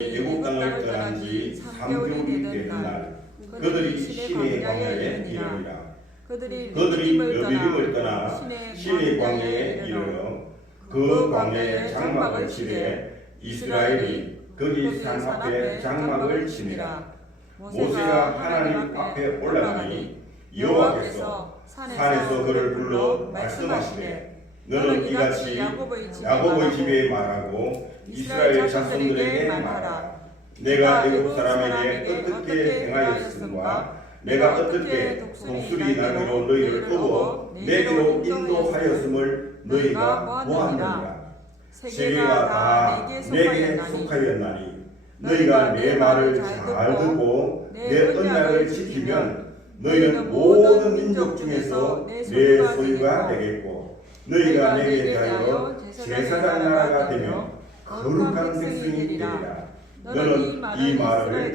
애국 땅을 떠난 지 3개월이 되던 날 그들이 시내 광야에 이르니라. 그들이 르비딤을 떠나 시내 광야에 이르러 그 광야에 장막을 치되 이스라엘이 거기 산 앞에 장막을 치니라. 모세가 하나님 앞에 올라가니 여호와께서 산에서 그를 불러 말씀하시되 너는 이같이 야곱의 집에 말하고 이스라엘 자손들에게 말하라. 내가 애굽 사람에게 어떻게 행하였음과 내가 어떻게 독수리 날개로 너희를 끄고 내게로 인도하였음을 너희가 보았느니라. 세계가 다 내게 속하였나니 너희가 내 말을 잘 듣고 내 언약을 지키면 너희는 모든 민족 중에서 내 소유가 되겠고 너희가 내게 대하여 제사장 나라가 되며 거룩한 백성이 되리라. 너는 이 말을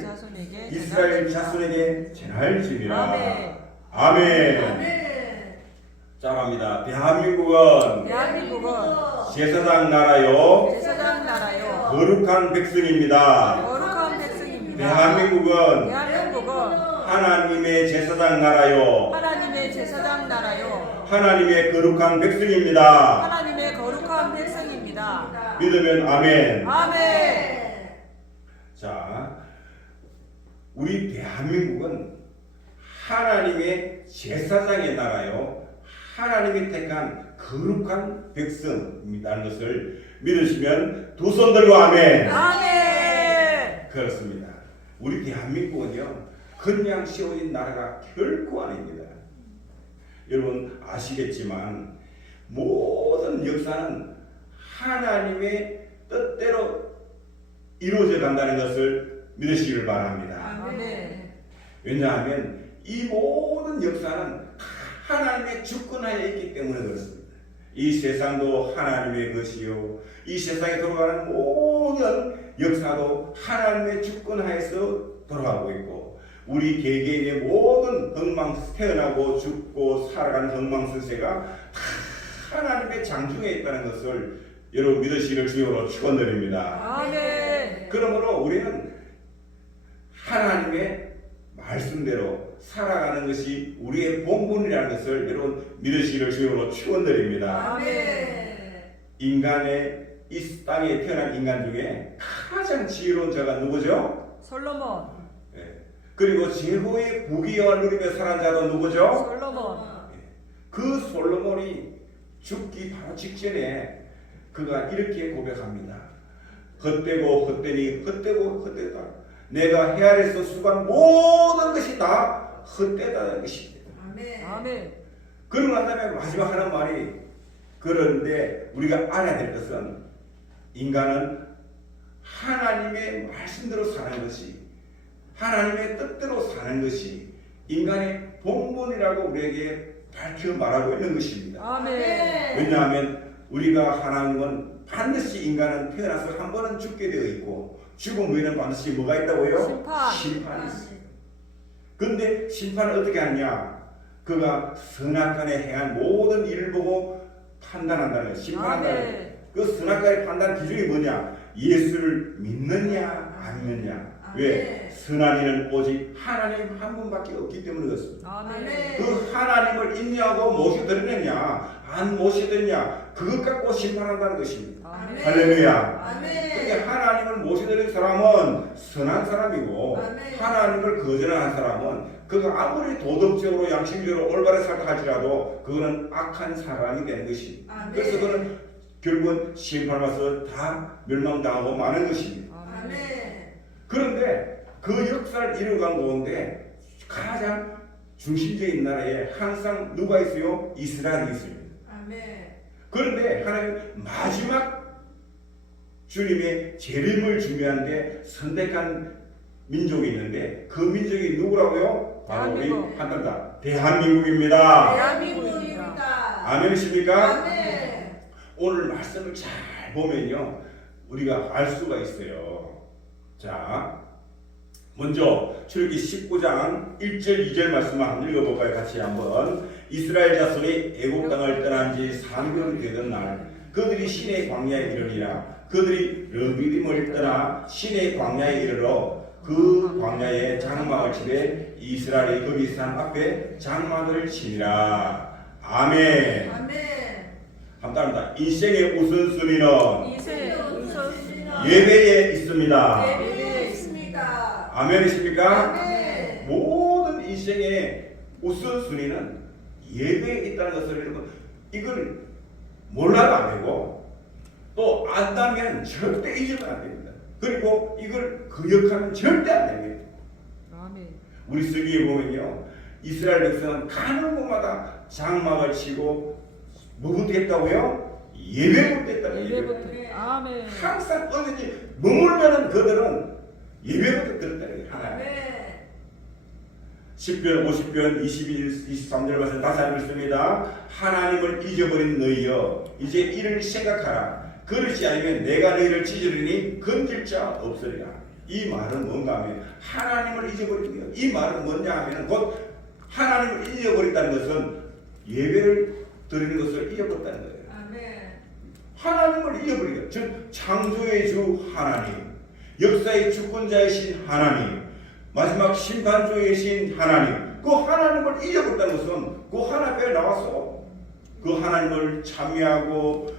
이스라엘 자손에게 전할지니라. 아멘. 자 갑니다. 대한민국은 제사장 나라요 거룩한 백성입니다. 대한민국은 하나님의 제사장 나라요 하나님의 거룩한 백성입니다. 믿으면 아멘. 자, 우리 대한민국은 하나님의 제사장의 나라요 하나님이 택한 거룩한 백성입니다는 것을 믿으시면 두 손 들고 아멘. 그렇습니다. 우리 대한민국은요 그냥 세워진 나라가 결코 아닙니다. 여러분 아시겠지만 모든 역사는 하나님의 뜻대로 이루어져 간다는 것을 믿으시기를 바랍니다. 왜냐하면 이 모든 역사는 하나님의 주권하에 있기 때문에 그렇습니다. 이 세상도 하나님의 것이요 이 세상에 돌아가는 모든 역사도 하나님의 주권하에서 돌아가고 있고 우리 개개인의 모든 태어나고 죽고 살아가는 흥망성쇠가 다 하나님의 장중에 있다는 것을 여러분 믿으시기를 주여로 축원드립니다. 그러므로 우리는 하나님의 말씀대로 살아가는 것이 우리의 본분이라는 것을 여러분 믿으시기를 주여로 축원드립니다. 인간의 이 땅에 태어난 인간 중에 가장 지혜로운 자가 누구죠? 솔로몬. 그리고 제호의 부귀영화를 누리며 살아간 자도 누구죠? 솔로몬. 그 솔로몬이 죽기 바로 직전에 그가 이렇게 고백합니다. 헛되고 헛되니 헛되고 헛되다. 내가 헤아려서 수고한 모든 것이 다 헛되다는 것입니다. 아멘. 그러고 난 다음에 마지막 하는 말이 그런데 우리가 알아야 될 것은 인간은 하나님의 말씀대로 사는 것이 하나님의 뜻대로 사는 것이 인간의 본분이라고 우리에게 밝혀 말하고 있는 것입니다. 아멘. 왜냐하면 우리가 하나님은 반드시 인간은 태어나서 한 번은 죽게 되어 있고 죽음 후에는 반드시 뭐가 있다고요? 심판이 있어요. 그런데 심판을 어떻게 하느냐? 그가 선악간에 행한 모든 일을 보고 판단한다는 거예요. 심판한다는 거예요. 그 선악간의 판단 기준이 뭐냐? 예수를 믿느냐 안 믿느냐. 왜? 선한 이는 오직 하나님 한 분밖에 없기 때문에 그렇습니다. 그 하나님을 인내하고 모셔드리느냐 안 모셔드리느냐 그것 갖고 심판한다는 것입니다. 할렐루야. 그런데 하나님을 모셔드린 사람은 선한 사람이고 하나님을 거절한 사람은 그가 아무리 도덕적으로 양심적으로 올바르게 살아갈지라도 그거는 악한 사람이 되는 것입니다. 그래서 그는 결국은 심판받아서 다 멸망당하고 마는 것입니다. 그런데 그 역사를 이루어간 가운데 가장 중심적인 나라에 항상 누가 있어요? 이스라엘이 있습니다. 그런데 하나님 마지막 주님의 재림을 준비하는데 선택한 민족이 있는데 그 민족이 누구라고요? 바로 우리 한나라 대한민국입니다. 아멘이십니까? 오늘 말씀을 잘 보면요 우리가 알 수가 있어요. 자, 먼저 출애굽기 19장 1절 2절 말씀을 한번 읽어볼까요? 같이 한번. 이스라엘 자손이 애굽 땅을 떠난 지 3개월이 되던 날 그들이 시내 광야에 이르니라. 그들이 르비딤을 떠나 시내 광야에 이르러 그 광야에 장막을 치되 이스라엘이 거기 산 앞에 장막을 치니라. 아멘. 감사합니다. 인생의 우선순위는 예배에 있습니다. 아멘이십니까? 모든 인생의 우선순위는 예배에 있다는 것을 여러분 이걸 몰라도 안 되고 또 안다면 절대 잊으면 안 됩니다. 그리고 이걸 거역하면 절대 안 됩니다. 아멘. 우리 서기에 보면요, 이스라엘 백성은 가는 곳마다 장막을 치고 뭐부터 했다고요? 예배부터 했다는 예배부터. 얘기예요. 아멘. 항상 어디든지 머물면은 그들은 예배부터 들었다는 얘기예요. 하나님. 10편 50편 21, 23절 말씀 다시 한번 읽습니다. 하나님을 잊어버린 너희여 이제 이를 생각하라. 그렇지 않으면 내가 너희를 찢으리니 건질 자 없으리라. 이 말은 뭔가 하면 하나님을 잊어버린 거예요. 이 말은 뭐냐 하면 곧 하나님을 잊어버린다는 것은 예배를 드리는 것을 잊어버렸다는 거예요. 하나님을 잊어버린 거예요. 즉 창조의 주 하나님, 역사의 주권자이신 하나님, 마지막 심판주이신 하나님, 그 하나님을 잊어버렸다는 것은 그 하나님 앞에 나와서 그 하나님을 참여하고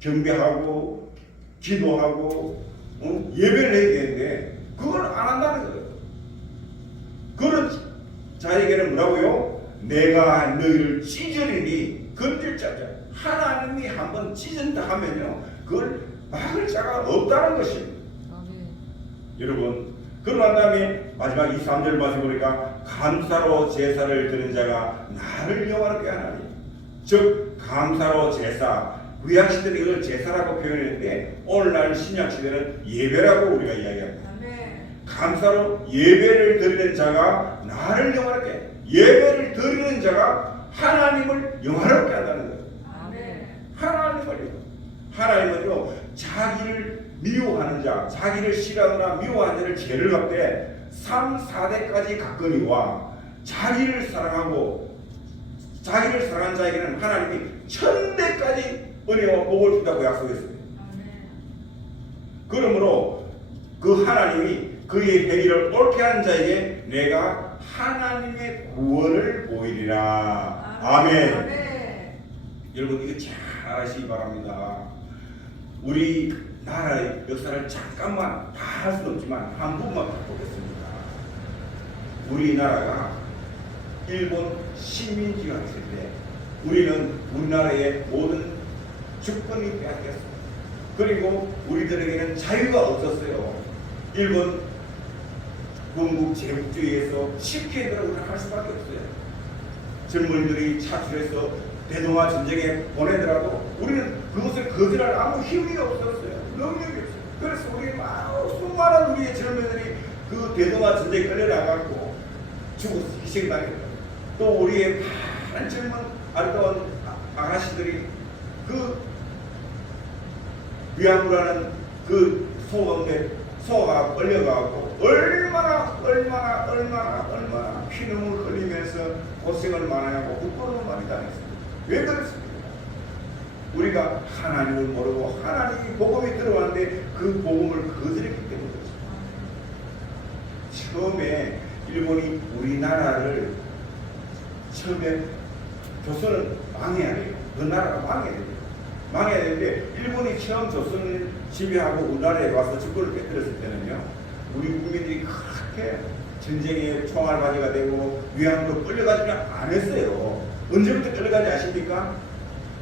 경배하고 기도하고 예배를 해야 되는데 그걸 안 한다는 거예요. 그런 자에게는 뭐라고요? 내가 너희를 찢으리니 건질 자자. 하나님이 한번 찢은다 하면요 그걸 막을 자가 없다는 것입니다. 아멘. 여러분 그러고 난 다음에 마지막 2, 3절 말씀 보니까 감사로 제사를 드는 자가 나를 영화롭게 하나니. 즉 감사로 제사, 구약시대는 이걸 제사라고 표현했는데 오늘날 신약시대는 예배라고 우리가 이야기합니다. 감사로 예배를 드리는 자가 나를 영화롭게 해. 예배를 드리는 자가 하나님을 영화롭게 한다는 거예요. 하나님은요 자기를 미워하는 자, 자기를 싫어하거나 미워하는 자를 죄를 갚되 3, 4대까지 갔거니와 자기를 사랑하고 자기를 사랑한 자에게는 하나님이 1000대까지 은혜와 복을 준다고 약속했습니다. 그러므로 그 하나님이 그의 행위를 옳게 하는 자에게 내가 하나님의 구원을 보이리라. 아멘. 여러분 이거 잘 아시기 바랍니다. 우리 나라의 역사를 잠깐만 다 할 수는 없지만 한 부분만 보겠습니다. 우리나라가 일본 식민지가 있을 때 우리는 우리나라의 모든 주권이 빼앗겼습니다. 그리고 우리들에게는 자유가 없었어요. 일본 군국 제국주의에서 쉽게 들어오라 할 수밖에 없어요. 젊은이들이 차출해서 대동아 전쟁에 보내더라도 우리는 그것을 거절할 아무 힘이 없었어요. 능력이 없어요. 그래서 우리 수많은 우리의 젊은이들이 그 대동아 전쟁에 끌려나가고 죽어서 희생당했다. 또 우리의 많은 젊은 아름다운 아가씨들이 그 위안부라는 그 소가 끌려가고 얼마나 피눈물 흘리면서 고생을 많이 하고 부끄러움을 많이 당했습니다. 왜 그렇습니까? 우리가 하나님을 모르고 하나님이 복음이 들어왔는데 그 복음을 거절했기 때문에 그렇습니다. 처음에 일본이 우리나라를 처음에 조선은 망해야 돼요. 그 나라가 망해야 됩니다. 망해야 되는데 일본이 처음 조선을 지배하고 우리나라에 와서 정권을 깨뜨렸을 때는요 우리 국민들이 그렇게 전쟁에 총알바지가 되고 위안부로 끌려가지는 안 했어요. 언제부터 끌려가지 아십니까?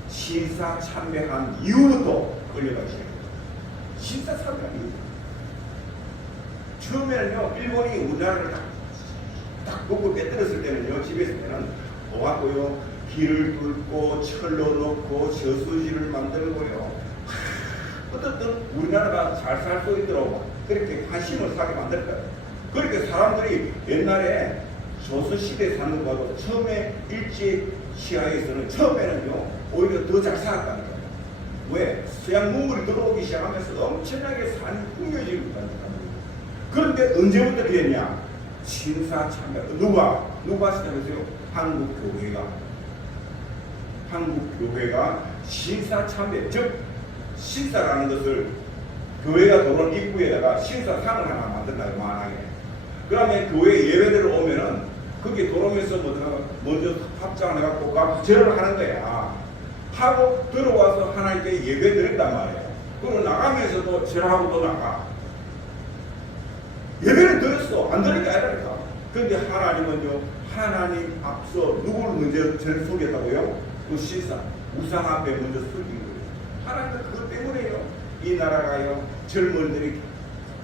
신사참배한 이후부터 끌려가기 시작해요. 신사참배한 이후. 처음에는요 일본이 우리나라를 딱 보고 빼뜨렸을 때는요 집에 있을 때는 뭐하고요 길을 뚫고 철로 놓고 저수지를 만들고요 어떻든 우리나라가 잘 살 수 있도록 그렇게 관심을 사게 만들까요? 그렇게 사람들이 옛날에 조선시대에 사는 것보다 처음에 일제 시하에서는 처음에는요 오히려 더 잘 살았다는 거예요. 왜? 서양 문물이 들어오기 시작하면서 엄청나게 산이 풍요해지고 있다는 거예요. 그런데 언제부터 그랬냐? 신사참배. 누가 시작했어요? 한국교회가 신사참배, 즉 신사라는 것을 교회가 도로 입구에다가 신사상을 하나 만든다 요만하게. 그러면 교회 예배대로 오면은 거기 도로면서 먼저 합장을 해갖고 절을 하는 거야. 하고 들어와서 하나님께 예배 드렸단 말이야. 그리고 나가면서도 절하고 또 나가. 예배를 드렸어. 안 드린 게 아니라니까. 그런데 하나님은요, 하나님 앞서 누구를 먼저 절 속였다고요? 그 신사, 우상 앞에 먼저 속인 거예요. 하나님은 그것 때문에요. 이 나라가요, 젊은들이,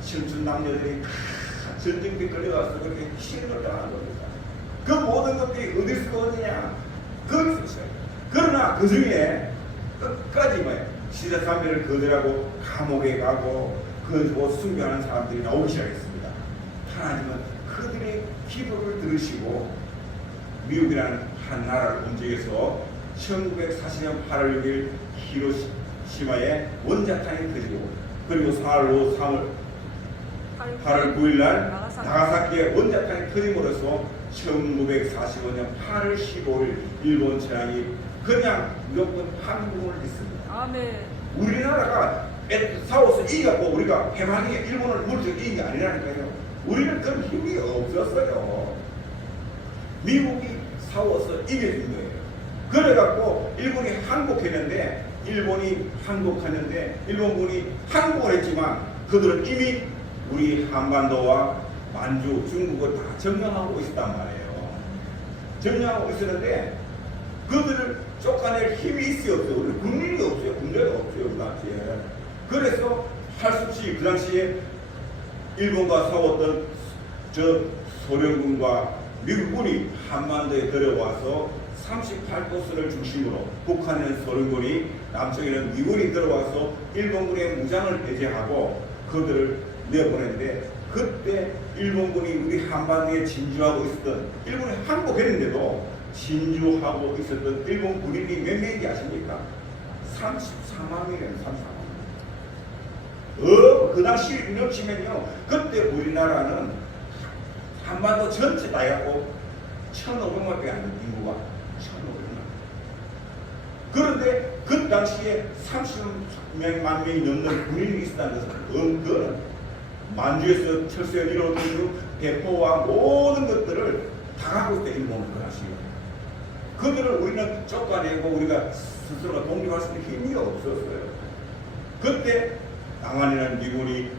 청춘 남녀들이 전쟁에 끌려가서 그렇게 희생을 당하는 겁니다. 그 모든 것들이 어디서 오느냐? 거기서 있어요. 그러나 그 중에 끝까지 뭐예요? 시대삼배를 거절하고 감옥에 가고 그 순교하는 사람들이 나오기 시작했습니다. 하나님은 그들의 기도를 들으시고 미국이라는 한 나라를 움직여서 1940년 8월 6일 히로시마에 원자탄이 터지고 그리고 8월 9일 날 나가사키에 원자탄이 터짐으로써 1945년 8월 15일 일본 천황이 그냥 무조건 항복을 했습니다. 아멘. 우리나라가 싸워서 이겨고 우리가 해방에 일본을 물리쳐 이긴 게 아니라니까요. 우리는 그런 힘이 없었어요. 미국이 싸워서 이겨준 거예요. 그래갖고 일본이 항복했는데 일본이 항복하는데 일본군이 항복을 했지만 그들은 이미 우리 한반도와 만주, 중국을 다 점령하고 있었단 말이에요. 점령하고 있었는데 그들을 쫓아낼 힘이 있어요, 없어요? 우리 군인이 없어요. 군대가 없어요, 그 당시에. 그래서 할 수 없이 그 당시에 일본과 싸웠던 저 소련군과 미국군이 한반도에 들어와서 38도선을 중심으로 북한에는 소련군이 남쪽에는 미군이 들어와서 일본군의 무장을 배제하고 그들을 내보냈는데 그때 일본군이 우리 한반도에 진주하고 있었던 일본이 항복했는데도 진주하고 있었던 일본 군인이 몇 명인지 아십니까? 34만 명이에요. 34만 명. 그 당시 인력 치면요. 그때 우리나라는 한반도 전체 다 해갖고 1,500만밖에 안 되는 인구가 1,500만. 그런데 그 당시에 30만 명이 넘는 군인이 있었다는 것은 그거는 만주에서 철수에 이루어진 그 대포와 모든 것들을 다 갖고 있었다. 일본은 그 당시에. 그들을 우리는 쫓아내고 우리가 스스로가 독립할 수 있는 힘이 없었어요. 그때 남한이라는 미군이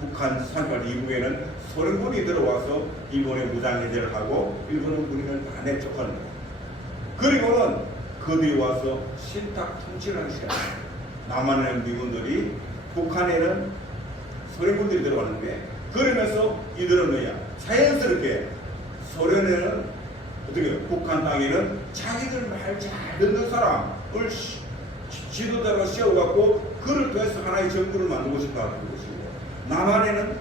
북한 상륙 이후에는 소련군이 들어와서 일본의 무장해제를 하고 일본은 우리는 다 내쫓아는 거예요. 그리고는 그들이 와서 신탁 통치를 하기 시작해요. 남한에는 미군들이 북한에는 소련군들이 들어왔는데 그러면서 이들은 뭐야? 자연스럽게 소련에는 어떻게 북한 땅에는 자기들 말 잘 듣는 사람을 지도자로 세워갖고 그를 통해서 하나의 정부를 만들고 싶어 하는 것이고 남한에는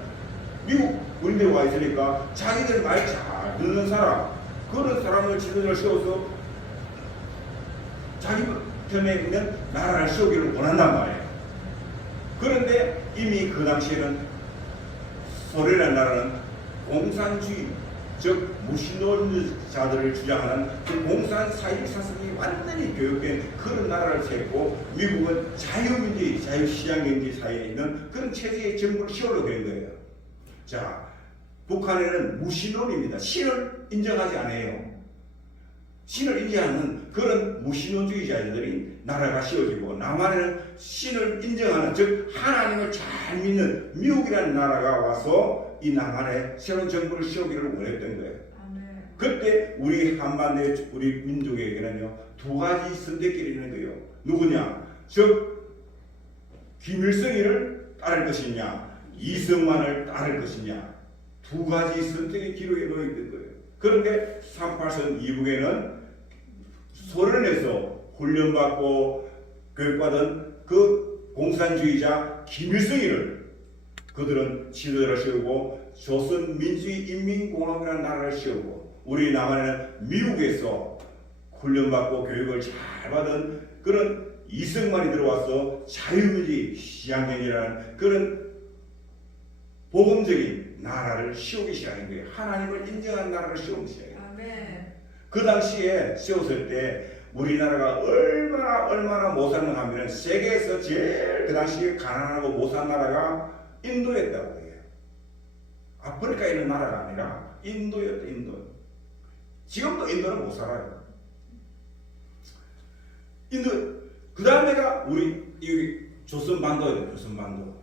미국 군인들이 와 있으니까 자기들 말 잘 듣는 사람 그런 사람을 지도자로 세워서 자기 편에 있는 나라를 세우기를 원한단 말이에요. 그런데 이미 그 당시에는 소련이라는 나라는 공산주의 즉 무신론자들을 주장하는 그 공산 사회주의 사상이 완전히 교육된 그런 나라를 세웠고 미국은 자유민주주의, 자유시장경제 사회에 있는 그런 체제의 정부를 세우려고 된 거예요. 자, 북한에는 무신론입니다. 신을 인정하지 않아요. 신을 인정하는 그런 무신론주의자들이 나라가 세워지고 남한에는 신을 인정하는 즉 하나님을 잘 믿는 미국이라는 나라가 와서 이 남한에 새로운 정부를 세우기를 원했던 거예요. 그때 우리 한반도의 우리 민족에게는요 두 가지 선택길이 있는 거예요. 누구냐? 즉 김일성이를 따를 것이냐 이승만을 따를 것이냐 두 가지 선택의 기로에 놓여 있는 거예요. 그런데 38선 이북에는 소련에서 훈련받고 교육받은 그 공산주의자 김일성이를 그들은 지도자를 세우고 조선민주인민공화국이라는 나라를 세우고 우리 남한에는 미국에서 훈련받고 교육을 잘 받은 그런 이승만이 들어와서 자유민주주의 시장경제라는 그런 복음적인 나라를 세우기 시작한 거예요. 하나님을 인정한 나라를 세우기 시작해요. 그 당시에 세웠을 때 우리나라가 얼마나 못 사는 하면은 세계에서 제일 그 당시에 가난하고 못 사는 나라가 인도였다고 해요. 아프리카에 있는 나라가 아니라 인도였다. 인도. 지금도 인도는 못 살아요. 인도. 그 다음에가 우리 여기 조선반도예요. 조선반도.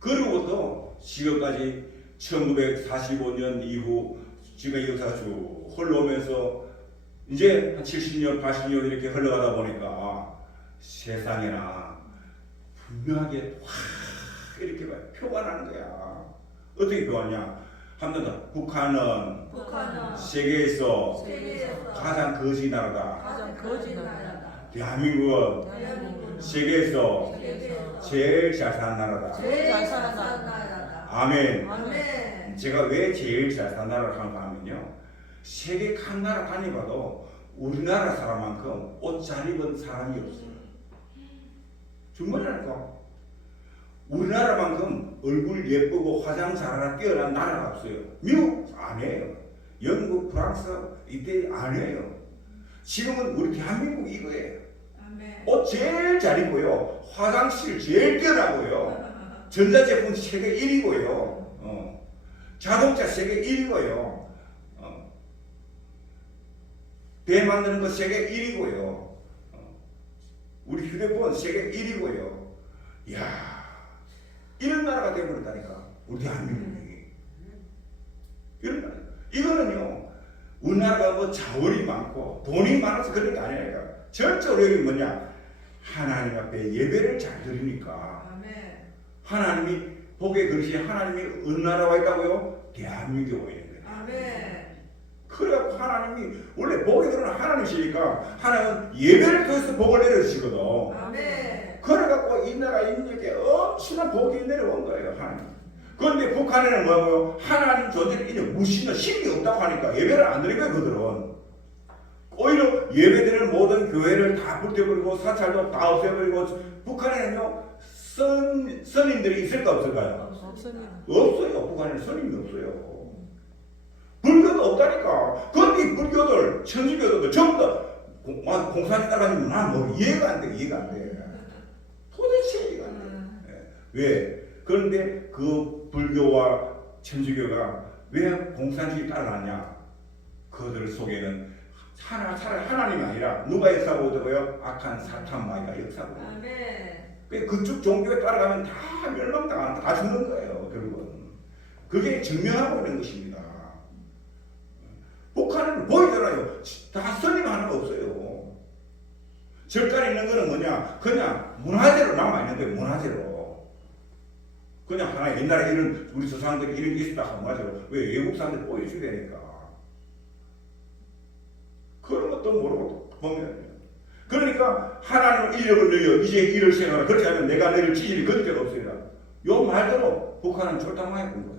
그리고부터 지금까지 1945년 이후 지금 역사가 쭉 흘러오면서 이제 한 70년, 80년 이렇게 흘러가다 보니까 세상에나 분명하게 확 이렇게 표가 나는 거야. 어떻게 표하냐? 한 번 더. 북한은 세계에서 가장 거지 나라다. 가장 거지 나라다. 대한민국은 세계에서 제일 잘 사는 나라다. 제일 잘 사는 나라다. 아멘. 아멘. 제가 왜 제일 잘 사는 나라를 하면요, 세계 각 나라 다니봐도 우리나라 사람만큼 옷 잘 입은 사람이 없어요. 정말이라니까. 우리나라만큼 얼굴 예쁘고 화장 잘하나 뛰어난 나라가 없어요. 미국 아니에요. 영국, 프랑스, 이태리 아니에요. 지금은 우리 대한민국 이거예요. 옷 제일 잘 입고요. 화장실 제일 뛰어나고요. 전자제품 세계 1위고요. 자동차 세계 1위고요. 배 만드는 거 세계 1위고요. 우리 휴대폰 세계 1위고요. 이야, 이런 나라가 되어버렸다니까. 우리 대한민국이. 이런 나라. 이거는요, 우리나라가 뭐 자원이 많고 돈이 많아서 그런 게 아니라 전적으로 여기 뭐냐, 하나님 앞에 예배를 잘 드리니까. 하나님이 복의 그릇이 하나님이 어느 나라에 와 있다고요? 대한민국에 와 있는 거예요. 그래갖고 하나님이 원래 복의 그릇은 하나님이시니까 하나님은 예배를 통해서 복을 내려주시거든. 그래갖고 이 나라 인민에게 엄청난 복이 내려온 거예요. 하나님. 그런데 북한에는 뭐고요? 하나님 존재를 이제 무시는 힘이 없다고 하니까 예배를 안 드리고요. 그들은 오히려 예배드리는 모든 교회를 다 불태워버리고 사찰도 다 없애버리고. 북한에는요, 선임들이 있을까 없을까요? 없어요. 북한에는 선임이 없어요. 불교도 없다니까. 그런데 불교들, 천주교들 전부 다 공산이 따라가지고 난 뭐 이해가 안 돼. 도대체 이해가 안 돼. 왜? 그런데 그 불교와 천주교가 왜 공산주의 따라가냐? 그들 속에는 하나님이 아니라 누가 역사하고 있다고요? 악한 사탄 마귀가 역사하고 있다. 그쪽 종교에 따라가면 다 멸망당하는, 다 죽는 거예요. 결국은. 그게 증명하고 있는 것입니다. 북한은 보이잖아요. 다 선임하는 거 없어요. 절간에 있는 거는 뭐냐? 그냥 문화재로 남아있는데, 문화재로. 그냥 하나 옛날에 이런 우리 조상들이 이런 게 있었다 하면 문화재로. 왜 외국 사람들 보여줘야 되니까. 그런 것도 모르고 보면. 그러니까 하나님은 이력을 늘려 이제 일을 시행하라. 그렇게 하면 내가 너를 지지리 거둘 데가 없으리라. 요 말대로 북한은 쫄딱망했던 거예요.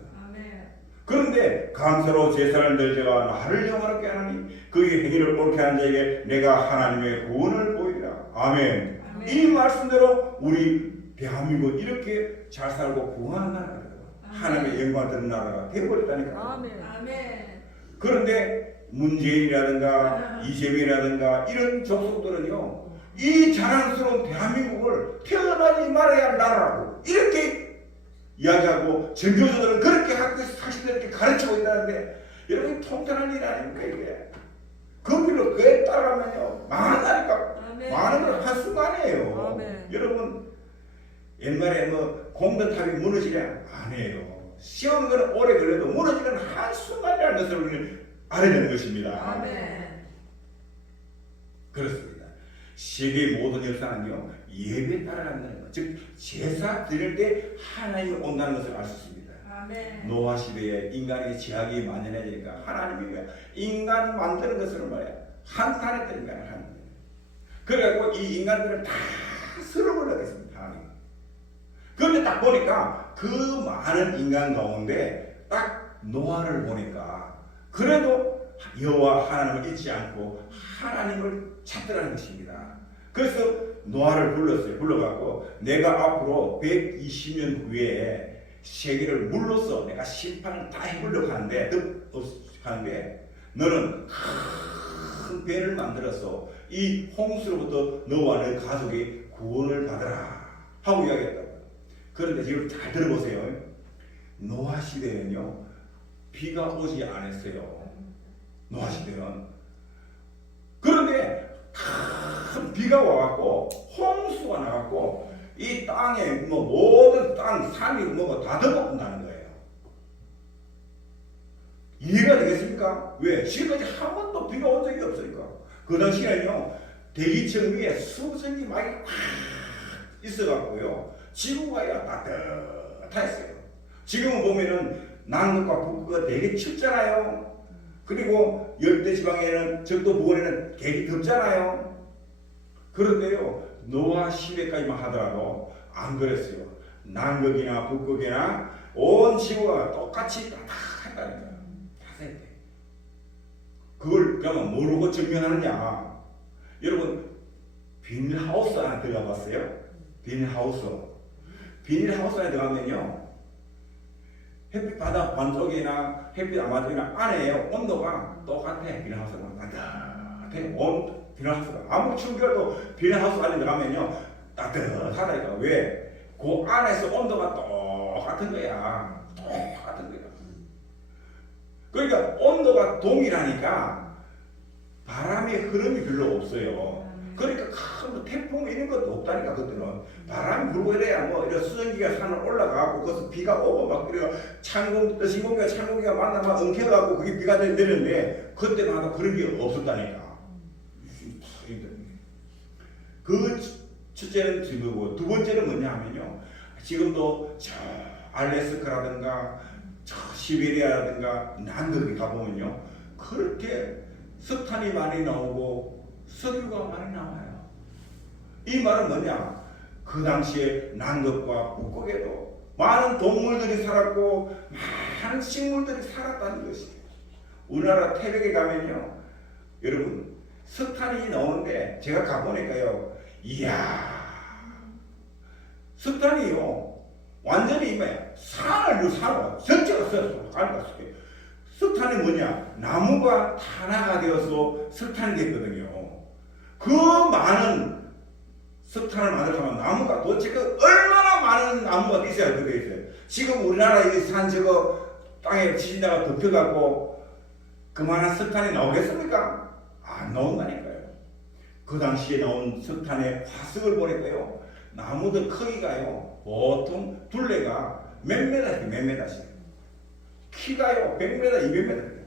그런데 감사로 제사를 들자가 나를 영화롭게 하나니 그의 행위를 옳게 하는 자에게 내가 하나님의 구원을 보이리라. 아멘. 이 말씀대로 우리 대한민국 이렇게 잘 살고 구원한 나라가 하나님의 영광을 드는 나라가 되어버렸다니까. 그런데 문재인이라든가 이재명이라든가 이런 족속들은요, 이 자랑스러운 대한민국을 태어나지 말아야 할 나라라고 이렇게 이야기하고, 전교조들은 그렇게 학교에서 사실을 이렇게 가르치고 있다는데, 여러분 통탄할 일 아닙니까 이게? 그 길로 그에 따라가면요 망한다니까. 망하는 건 한순간이에요. 여러분 옛말에 뭐 공든탑이 무너지냐? 아니에요. 쉬운 거는 오래 걸려도 무너지는 한순간이라는 것을 우리는 알아야 되는 것입니다. 그렇습니다. 세계의 모든 역사는요, 예배에 따라간다는 것. 즉, 제사 드릴 때 하나님이 온다는 것을 알 수 있습니다. 노아 시대에 인간에게 제약이 만연해지니까 하나님이 인간 만드는 것을 말이야. 한탄했던 인간을 하는 거예요. 그래갖고 이 인간들을 다 쓸어버리겠습니다. 하나님. 그런데 딱 보니까 그 많은 인간 가운데 딱 노아를 보니까 그래도 여호와 하나님을 잊지 않고 하나님을 찾더라는 것입니다. 그래서 노아를 불렀어요. 불러갖고 내가 앞으로 120년 후에 세계를 물로써 내가 심판을 다 해보려고 하는데 너는 큰 배를 만들어서 이 홍수로부터 너와 너 가족이 구원을 받으라 하고 이야기했다고. 그런데 지금 잘 들어보세요. 노아 시대는요 비가 오지 않았어요. 노아 시대는. 그런데 큰 비가 와갖고 홍수가 나갖고 이 땅에 뭐 모든 땅 산이 뭐가 다 덮어본다는 거예요. 이해가 되겠습니까? 왜? 지금까지 한 번도 비가 온 적이 없으니까. 그 당시에는요 대기층 위에 수증기 많이 확 있어갖고요 지구가 따뜻했어요. 지금은 보면은 남극과 북극가 되게 춥잖아요. 그리고 열대지방에는 적도 부근에는 되게 덥잖아요. 그런데요 노아 시대까지만 하더라도 안 그랬어요. 남극이나 북극이나 온 지구가 똑같이 따뜻했다는 거예요. 따뜻해. 그걸 그러면 모르고 증명하느냐? 여러분 비닐하우스 안에 들어가 봤어요? 비닐하우스 안에 들어가면요 햇빛 바다 반쪽이나 햇빛 안반쪽이나 안에요 온도가 똑같아. 비닐하우스가 따뜻해. 비닐하우스가 아무 춥더라도 비닐하우스 안에 들어가면요 따뜻하다니까. 왜? 그 안에서 온도가 똑같은 거야. 똑같은 거야. 그러니까 온도가 동일하니까 바람의 흐름이 별로 없어요. 그러니까 큰 태풍 이런 것도 없다니까. 그때는 바람이 불고 이래야 뭐 이런 수증기가 산을 올라가고 거기서 비가 오고 막 그래가 신공기가 찬공기가 만나면 엉켜갖고 그게 비가 내리는데 그때마다 그런 게 없었다니까. 그 첫째는 증거고, 두 번째는 뭐냐 하면요 지금도 저 알래스카라든가 저 시베리아라든가 남극에 가보면요 그렇게 석탄이 많이 나오고 석유가 많이 나와요. 이 말은 뭐냐? 그 당시에 남극과 북극에도 많은 동물들이 살았고 많은 식물들이 살았다는 것이에요. 우리나라 태백에 가면요 여러분 석탄이 나오는데 제가 가보니까요 이야 석탄이요 완전히 이마에 산을 전체가 썼어. 석탄이 뭐냐? 나무가 탄화가 되어서 석탄이 됐거든요. 그 많은 석탄을 만들려면 나무가 도대체 얼마나 많은 나무가 있어야 되겠어요. 지금 우리나라 이 산 저거 땅에 지진다가 덮여갖고 그만한 석탄이 나오겠습니까? 안 나온다니까요. 그 당시에 나온 석탄의 화석을 보니까요 나무들 크기가요 보통 둘레가 몇 메다씩 키가요 100m, 200m.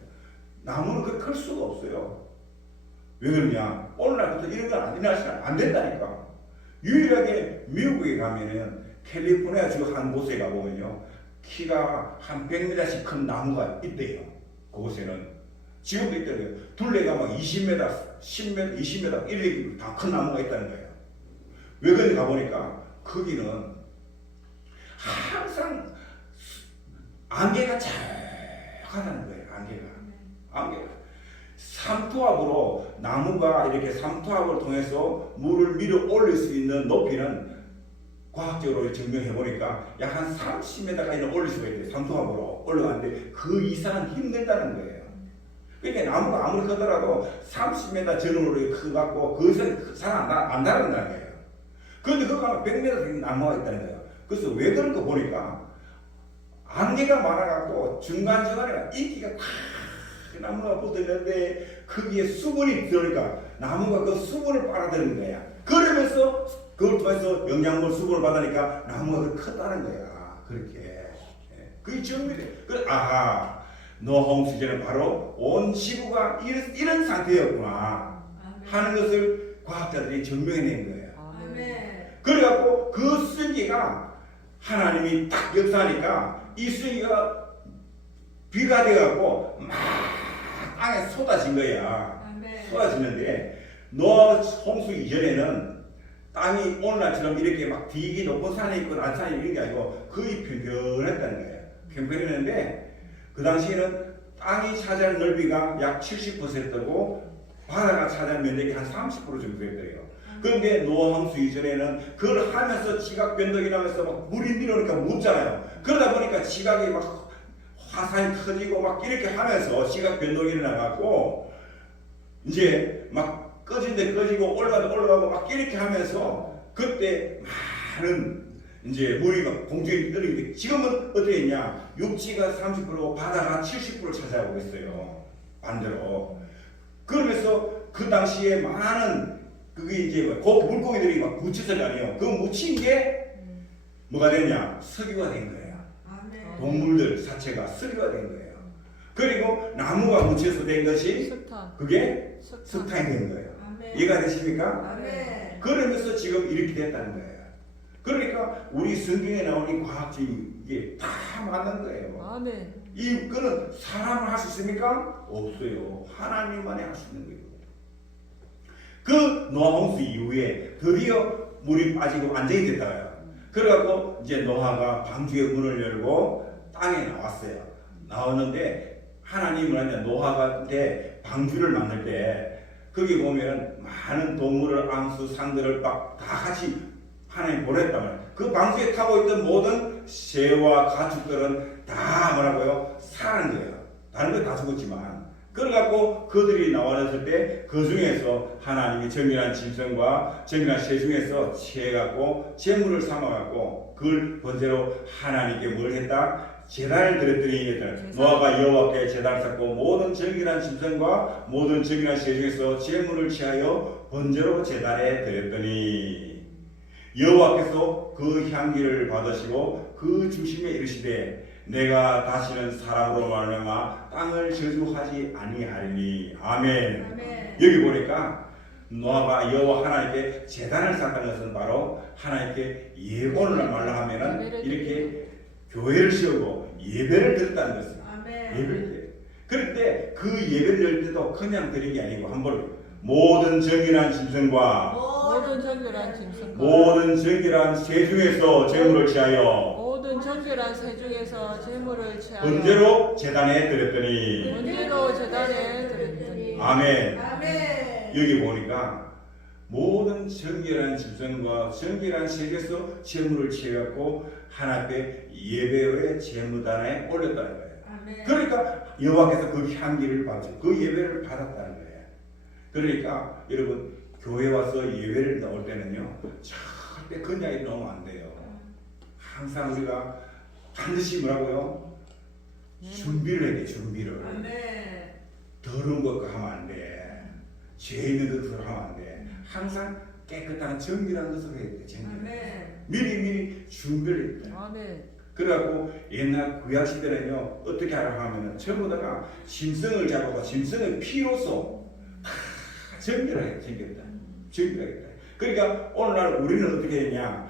나무는 그렇게 클 수가 없어요. 왜 그러냐? 오늘날부터 이런 건 안 된다니까. 유일하게 미국에 가면은 캘리포니아 주 한 곳에 가보면요 키가 한 100m씩 큰 나무가 있대요. 그곳에는 지금도 있더라고요. 둘레가 막 20m, 10m, 20m 이렇게 다 큰 나무가 있다는 거예요. 왜 그런지 가보니까 거기는 항상 안개가 잘 하다는 거예요. 안개가 삼투압으로 나무가 이렇게 삼투압을 통해서 물을 밀어 올릴 수 있는 높이는 과학적으로 증명해 보니까 약 한 30m까지는 올릴 수가 있대요. 삼투압으로 올라가는데 그 이상은 힘들다는 거예요. 그러니까 나무가 아무리 크더라도 30m 전후로 커갖고 그 이상 안 나른다는 거예요. 그런데 그거 가면 100m 나무가 있다는 거예요. 그래서 왜 그런 거 보니까 안개가 많아갖고 중간중간에 인기가 탁 나무가 붙어있는데 거기에 수분이 들어오니까 나무가 그 수분을 빨아들이는 거야. 그러면서 그걸 통해서 영양분 수분을 받으니까 나무가 더 컸다는 거야. 그렇게. 그게 증명돼. 그래, 아하, 노홍 시대는 바로 온 지구가 이런 상태였구나 하는 것을 과학자들이 증명해낸 거예요. 그래갖고 그 수증기가 하나님이 딱 역사하니까 이 수증기가 비가 돼갖고 막 땅에 쏟아진 거야. 쏟아지는데 노아 홍수 이전에는 땅이 오늘날처럼 이렇게 막 되게 높은 산이 있고 낮은 산이 있는 게 아니고 거의 평평했다는 거예요. 평평했는데 그 당시에는 땅이 차지하는 넓이가 약 70%고 바다가 차지하는 면적이 한 30% 정도 됐대요. 그런데 노아 홍수 이전에는 그걸 하면서 지각 변동이 나면서 막 물이 밀어오니까 묻잖아요. 그러다 보니까 지각이 막 화산이 터지고 막 이렇게 하면서 시각 변동이 일어나갖고 이제 막 꺼진데 꺼지고 올라가고 막 이렇게 하면서 그때 많은 이제 물이 막 공중에 떠리는데 지금은 어떻게 했냐? 육지가 30%고 바다가 70%를 차지하고 있어요. 반대로. 그러면서 그 당시에 많은 그게 이제 물고기들이 막 묻혔을 거 아니에요. 그 묻힌 게 뭐가 됐냐? 석유가 된 거예요. 아멘. 동물들 사체가 석유가 된 거예요. 그리고 나무가 묻혀서 된 것이 석탄. 그게 석탄. 석탄이 된 거예요. 아멘. 이해가 되십니까? 아멘. 그러면서 지금 이렇게 됐다는 거예요. 그러니까 우리 성경에 나오는 과학적인 게 다 맞는 거예요. 아멘. 이거는 사람을 할 수 있습니까? 없어요. 하나님만이 할 수 있는 거예요. 그 노아 홍수 이후에 드디어 물이 빠지고 안정이 됐다고요. 그래갖고 이제 노아가 방주의 문을 열고 땅에 나왔어요. 나오는데 하나님은 하냐 노아가 그때 방주를 만들 때 거기 보면 많은 동물을 암수 상들을 막 다 같이 하나님 보냈단 말이에요. 그 방주에 타고 있던 모든 새와 가축들은 다 뭐라고요? 살아난 거예요. 다른 건 다 죽었지만 그래갖고 그들이 나왔을 때 그 중에서 하나님이 정결한 짐승과 정결한 새 중에서 취해갖고 제물을 삼아갖고 그걸 번제로 하나님께 뭘 했다? 제단을 드렸더니 노아가 여호와께 제단을 쌓고 모든 정결한 짐승과 모든 정결한 새 중에서 제물을 취하여 번제로 제단에 드렸더니 여호와께서 그 향기를 받으시고 그 중심에 이르시되 내가 다시는 사람으로 말미암아 땅을 저주하지 아니하리니 아멘. 아멘. 여기 보니까 노아가 여호와 하나님께 제단을 쌓았다는 것은 바로 하나님께 예언을 말로 하면은 이렇게 교회를 세우고 예배를 드렸다는 것입니다. 아멘. 예배를 드려요. 그런데 그 예배를 드릴 때도 그냥 드린 게 아니고 한번 모든 정결한 짐승과 모든 정결한 짐승과 모든 정결한 새 중에서 제물을 취하여 모든 정결한 새 중에서 제물을 취하여 번제로 제단에 드렸더니 번제로 제단에 드렸더니 아멘. 아멘. 여기 보니까 모든 정결한 짐승과 정결한 새 중에서 제물을 취해갖고 하나님께 예배의 제무단에 올렸다는 거예요. 아멘. 그러니까 여호와께서 그 향기를 받으시고 그 예배를 받았다는 거예요. 그러니까 여러분 교회 와서 예배를 나올 때는요 절대 그냥 넣으면 안 돼요. 항상 우리가 반드시 뭐라고요? 준비를 해야 돼. 준비를. 아멘. 더러운 거 하면 안 돼. 죄 있는 것으로 하면 안 돼. 항상 깨끗한 정결한 것으로 해야 돼. 정결. 아멘. 미리 준비를 해야 돼. 아멘. 그래갖고 옛날 구약 시대는요 어떻게 하라고 하면은 전부 다가 짐승을 잡아서 짐승의 피로써 다 정결하게 정결했다. 정결하겠다. 그러니까 오늘날 우리는 어떻게 했냐?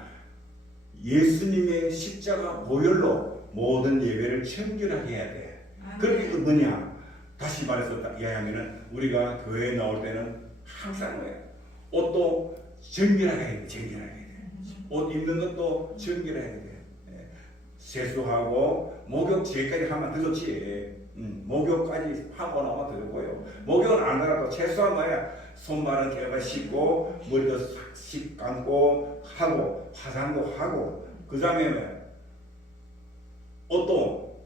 예수님의 십자가 보혈로 모든 예배를 정결하게 해야 돼. 그게 뭐냐? 다시 말해서 이야기하면은 우리가 교회에 나올 때는 항상 뭐예요? 옷도 정결하게 해야 돼. 정결하게 해야 돼. 옷 입는 것도 정결해야 돼. 세수하고 목욕 제까지 하면 더 좋지. 목욕까지 하고 나면 더 좋고요. 목욕은 안 하더라도 최소한 뭐야 손발은 개발 씻고 머리도 싹 감고 하고 화장도 하고 그 다음에 뭐야 옷도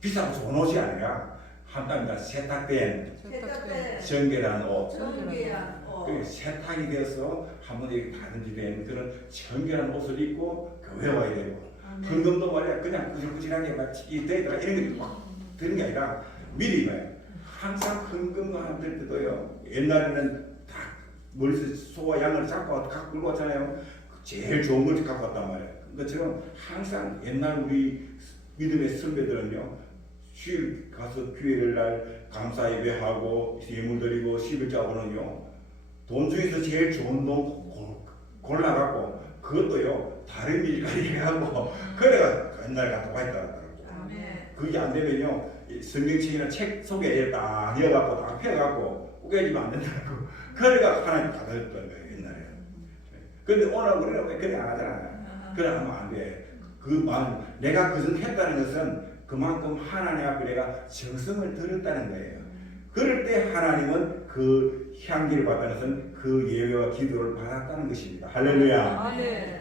비싸고 좋은 옷이 아니라 한 땀이나 세탁된 세탁된 정결한 옷. 정결한 옷. 그 세탁이 되어서 한번 이렇게 다든지 된 그런 정결한 옷을 입고 교회 와야 되고 헌금도 말이야 그냥 꾸질꾸질하게 막 이때더라 이런 게 막 드는 게 아니라 미리 봐요. 항상 헌금도 할 때도요. 옛날에는 다 머리에서 소와 양을 잡고 갖고 끌고 왔잖아요. 제일 좋은 걸 갖고 왔단 말이에요. 그것처럼 항상 옛날 우리 믿음의 선배들은요. 주일 가서 교회를 날 감사 예배하고 예물 드리고 11자고는요. 돈 중에서 제일 좋은 돈 골라갖고 그것도요 다른 일까지 해갖고 그래가 옛날 갖다 와 있다 하더라고. 그게 안 되면요 성경책이나 책 속에 딱 이어갖고 딱 펴갖고 우겨지면 안 된다고. 그래가 하나님 받았던 거예요 옛날에. 그런데 오늘 우리는 왜 그래 안 하잖아. 그래 하면 안 돼. 그 마음 내가 그전 했다는 것은 그만큼 하나님 앞에 내가 정성을 들였다는 거예요. 그럴 때 하나님은 그 향기를 받다는 것은 그 예배와 기도를 받았다는 것입니다. 할렐루야. 아멘.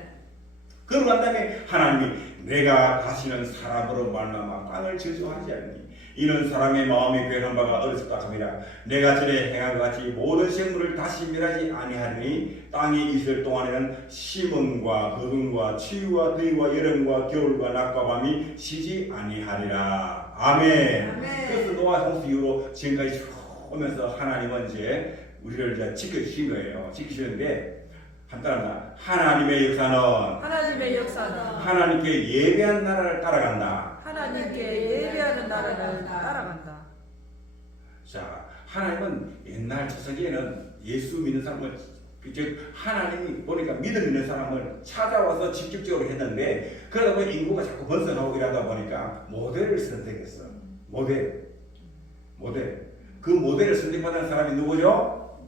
그러고 난 다음에 하나님이 내가 다시는 사람으로 말미암아 땅을 저주하지 않니 이는 사람의 마음이 괴로운 바가 어렸다 함이라 내가 전에 행한 것 같이 모든 생물을 다시 멸하지 아니하리니 땅에 있을 동안에는 심음과 거둠과 추위와 더위와 여름과 겨울과 낮과 밤이 쉬지 아니하리라. 아멘. 아멘. 그래서 노아 홍수 이후로 지금까지 쭉 오면서 하나님은 이제 우리를 이제 지켜주신 거예요. 지키시는데 한따라 하나님의 역사는 하나님의 역사는 하나님께 예배한 나라를 따라간다. 하나님께 예배하는 나라를 따라간다. 자, 하나님은 옛날 조상기에는 예수 믿는 사람을 즉 하나님이 보니까 믿음 있는 사람을 찾아와서 직접적으로 했는데 그러다 보니 인구가 자꾸 번성하고 이러다 보니까 모델을 선택했어. 모델. 그 모델을 선택받은 사람이 누구죠?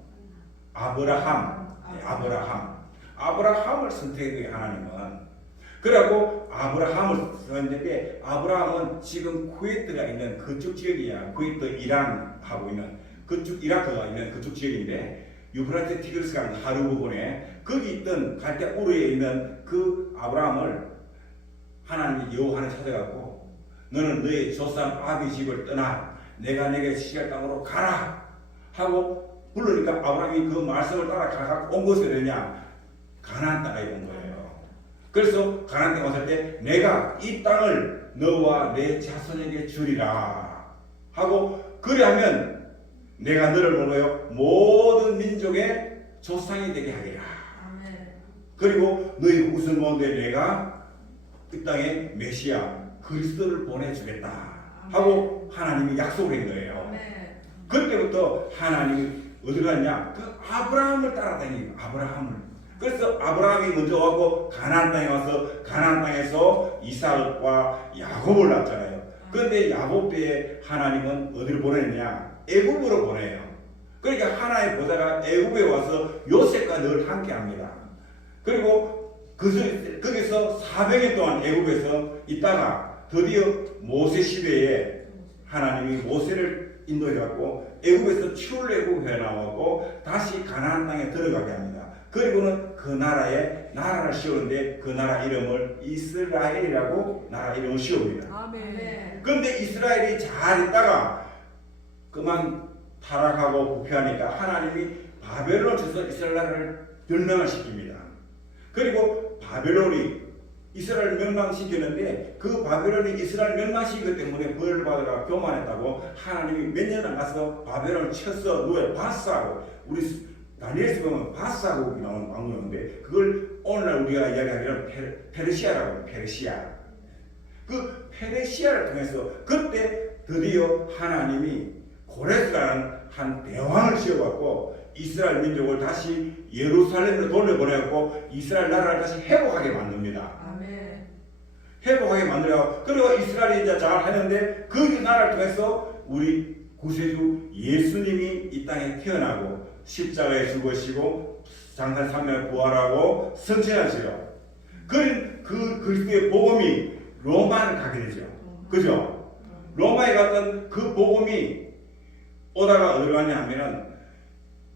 아브라함을 선택해 하나님은. 그리고 아브라함을 썼는데 아브라함은 지금 쿠웨이트가 있는 그쪽 지역이야. 쿠웨이트 이란하고 있는 그쪽 이라크가 있는 그쪽 지역인데 유프라테 티그리스강 하류 부분에 거기 있던 갈대 우르에 있는 그 아브라함을 하나님이 여호와는 찾아갖고 너는 너의 조상 아비 집을 떠나 내가 내게 지시할 땅으로 가라 하고 부르니까 아브라함이 그 말씀을 따라 가갖고 온 곳이 어디냐? 가나안 땅에 온 거예요. 그래서 가나안 땅에 왔을 때 내가 이 땅을 너와 내 자손에게 주리라 하고 그리하면 내가 너를 뭐예요? 모든 민족의 조상이 되게 하리라. 아멘. 그리고 너희 우선 가운데 내가 이 땅에 메시아 그리스도를 보내주겠다 하고 하나님이 약속을 한 거예요. 아멘. 그때부터 하나님이 어디 갔냐? 그 아브라함을 따라다니는 아브라함을. 그래서 아브라함이 먼저 와고 가나안 땅에 와서 가나안 땅에서 이삭과 야곱을 낳잖아요. 그런데 야곱 때에 하나님은 어디를 보냈냐? 애굽으로 보내요. 그러니까 하나의 보좌가 애굽에 와서 요셉과 늘 함께합니다. 그리고 거기서 400년 동안 애굽에서 있다가 드디어 모세 시대에 하나님이 모세를 인도해갖고 애굽에서 출애굽해 나왔고 다시 가나안 땅에 들어가게 합니다. 그리고는 그 나라에 나라를 씌우는데 그 나라 이름을 이스라엘이라고 나라 이름을 씌웁니다. 아멘. 그런데 이스라엘이 잘 있다가 그만 타락하고 부패하니까 하나님이 바벨론을 쳐서 이스라엘 나라를 멸망을 시킵니다. 그리고 바벨론이 이스라엘 멸망시켰는데 그 바벨론이 이스라엘 멸망시켰기 때문에 벌을 받아가 교만했다고 하나님이 몇 년 안 가서 바벨론을 쳐서 누에 바사고 우리 다니엘서 보면 바사고 나오는 방문인데 그걸 오늘날 우리가 이야기하기는 페르시아라고 해요. 페르시아. 그 페르시아를 통해서 그때 드디어 하나님이 고레스라는 한 대왕을 씌워갖고 이스라엘 민족을 다시 예루살렘으로 돌려보내갖고 이스라엘 나라를 다시 회복하게 만듭니다. 아멘. 회복하게 만들어. 그리고 이스라엘이 이제 잘 하는데 그 나라를 통해서 우리 구세주 예수님이 이 땅에 태어나고 십자가에 죽으시고 장사 3일 부활하고 승천하시죠. 그 그리스도의 복음이 로마를 가게 되죠. 그죠? 로마에 갔던 그 복음이 오다가 어디로 갔냐 하면은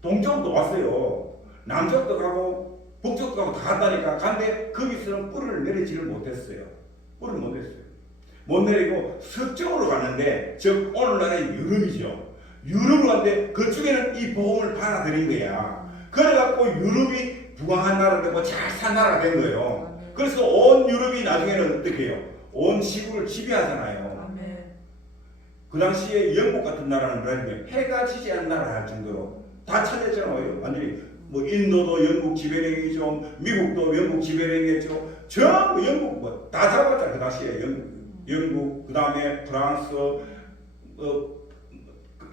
동쪽도 왔어요. 남쪽도 가고 북쪽도 가고 다 갔다니까. 근데 거기서는 뿔을 내리지를 못했어요. 뿔을 못 내렸어요. 못 내리고 서쪽으로 갔는데 즉 오늘날의 유럽이죠. 유럽으로 갔는데 그쪽에는 이 복음을 받아들인 거야. 그래갖고 유럽이 부강한 나라 되고 잘 산 나라가 된 거예요. 그래서 온 유럽이 나중에는 어떻게 해요? 온 지구를 지배하잖아요. 그 당시에 영국 같은 나라는 뭐냐면 해가 지지 않는 나라 할 정도로 다 차지했잖아요. 완전히 뭐 인도도 영국 지배령이죠, 미국도 영국 지배령이었죠. 전부 영국 뭐 다 잡았잖아요. 그 당시에 영국 그 다음에 프랑스,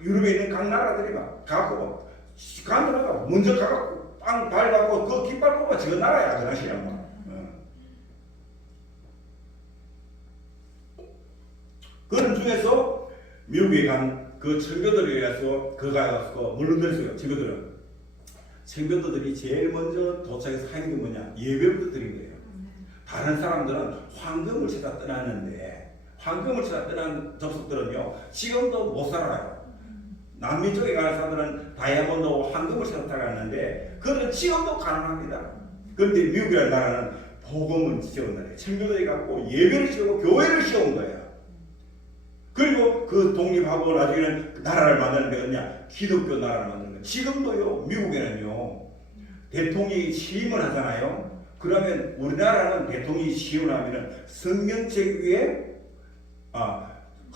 유럽에 있는 각 나라들이 막 가고 가느라가 먼저 가갖고 빵 밟았고 그 깃발 꼽아 저 나라야 그 당시에 막. 그런 중에서 미국에 간 그 청교도를 위해서 그가서 물론들었어요. 청교도들이 제일 먼저 도착해서 한 게 뭐냐? 예배부터 드린 거예요. 다른 사람들은 황금을 찾아 떠났는데 황금을 찾아 떠난 접속들은요 지금도 못 살아요. 남미 쪽에 가는 사람들은 다이아몬드하고 황금을 찾아 떠났는데 그들은 지금도 가능합니다. 그런데 미국이라는 나라는 복음을 세운다네. 청교도에 갖고 예배를 세우고 교회를 세운 거야. 그리고 그 독립하고 나중에는 그 나라를 만드는 게 어디냐? 기독교 나라를 만드는 거야. 지금도요, 미국에는요, 대통령이 취임을 하잖아요. 그러면 우리나라는 대통령이 취임을 하면은 성경책 위에,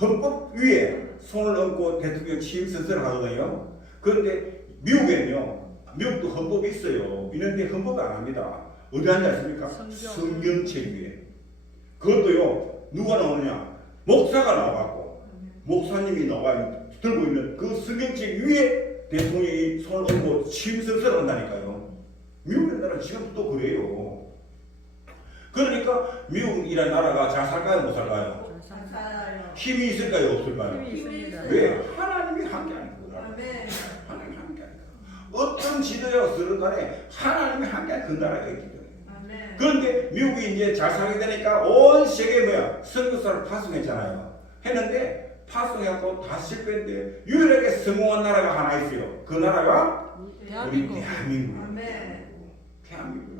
헌법 위에 손을 얹고 대통령 취임 선서를 하거든요. 그런데 미국에는요, 미국도 헌법이 있어요. 있는데 헌법 안 합니다. 어디 앉아 있습니까? 성경책 위에. 그것도요, 누가 나오느냐? 목사가 나와갖고, 목사님이 나와 들고 있는 그 성경책 위에 대통령이 손을 얹고 취임 선서를 한다니까요. 미국이라는 나라는 지금도 그래요. 그러니까 미국이라는 나라가 잘 살까요? 못 살까요? 잘 살아요. 힘이 있을까요? 없을까요? 힘이 있습니다. 왜? 하나님이 함께하는 거다. 아멘. 하나님이 함께하는 거다. 어떤 지도였든 간에 하나님이 함께하는 그 나라가 있기 때문에. 아멘. 그런데 미국이 이제 잘 살게 되니까 온 세계에 선교사를 파송했잖아요. 했는데 파송해갖고 다 실패했는데 유일하게 성공한 나라가 하나 있어요. 그 나라가 대한민국. 우리 대한민국. 아멘. 대한민국.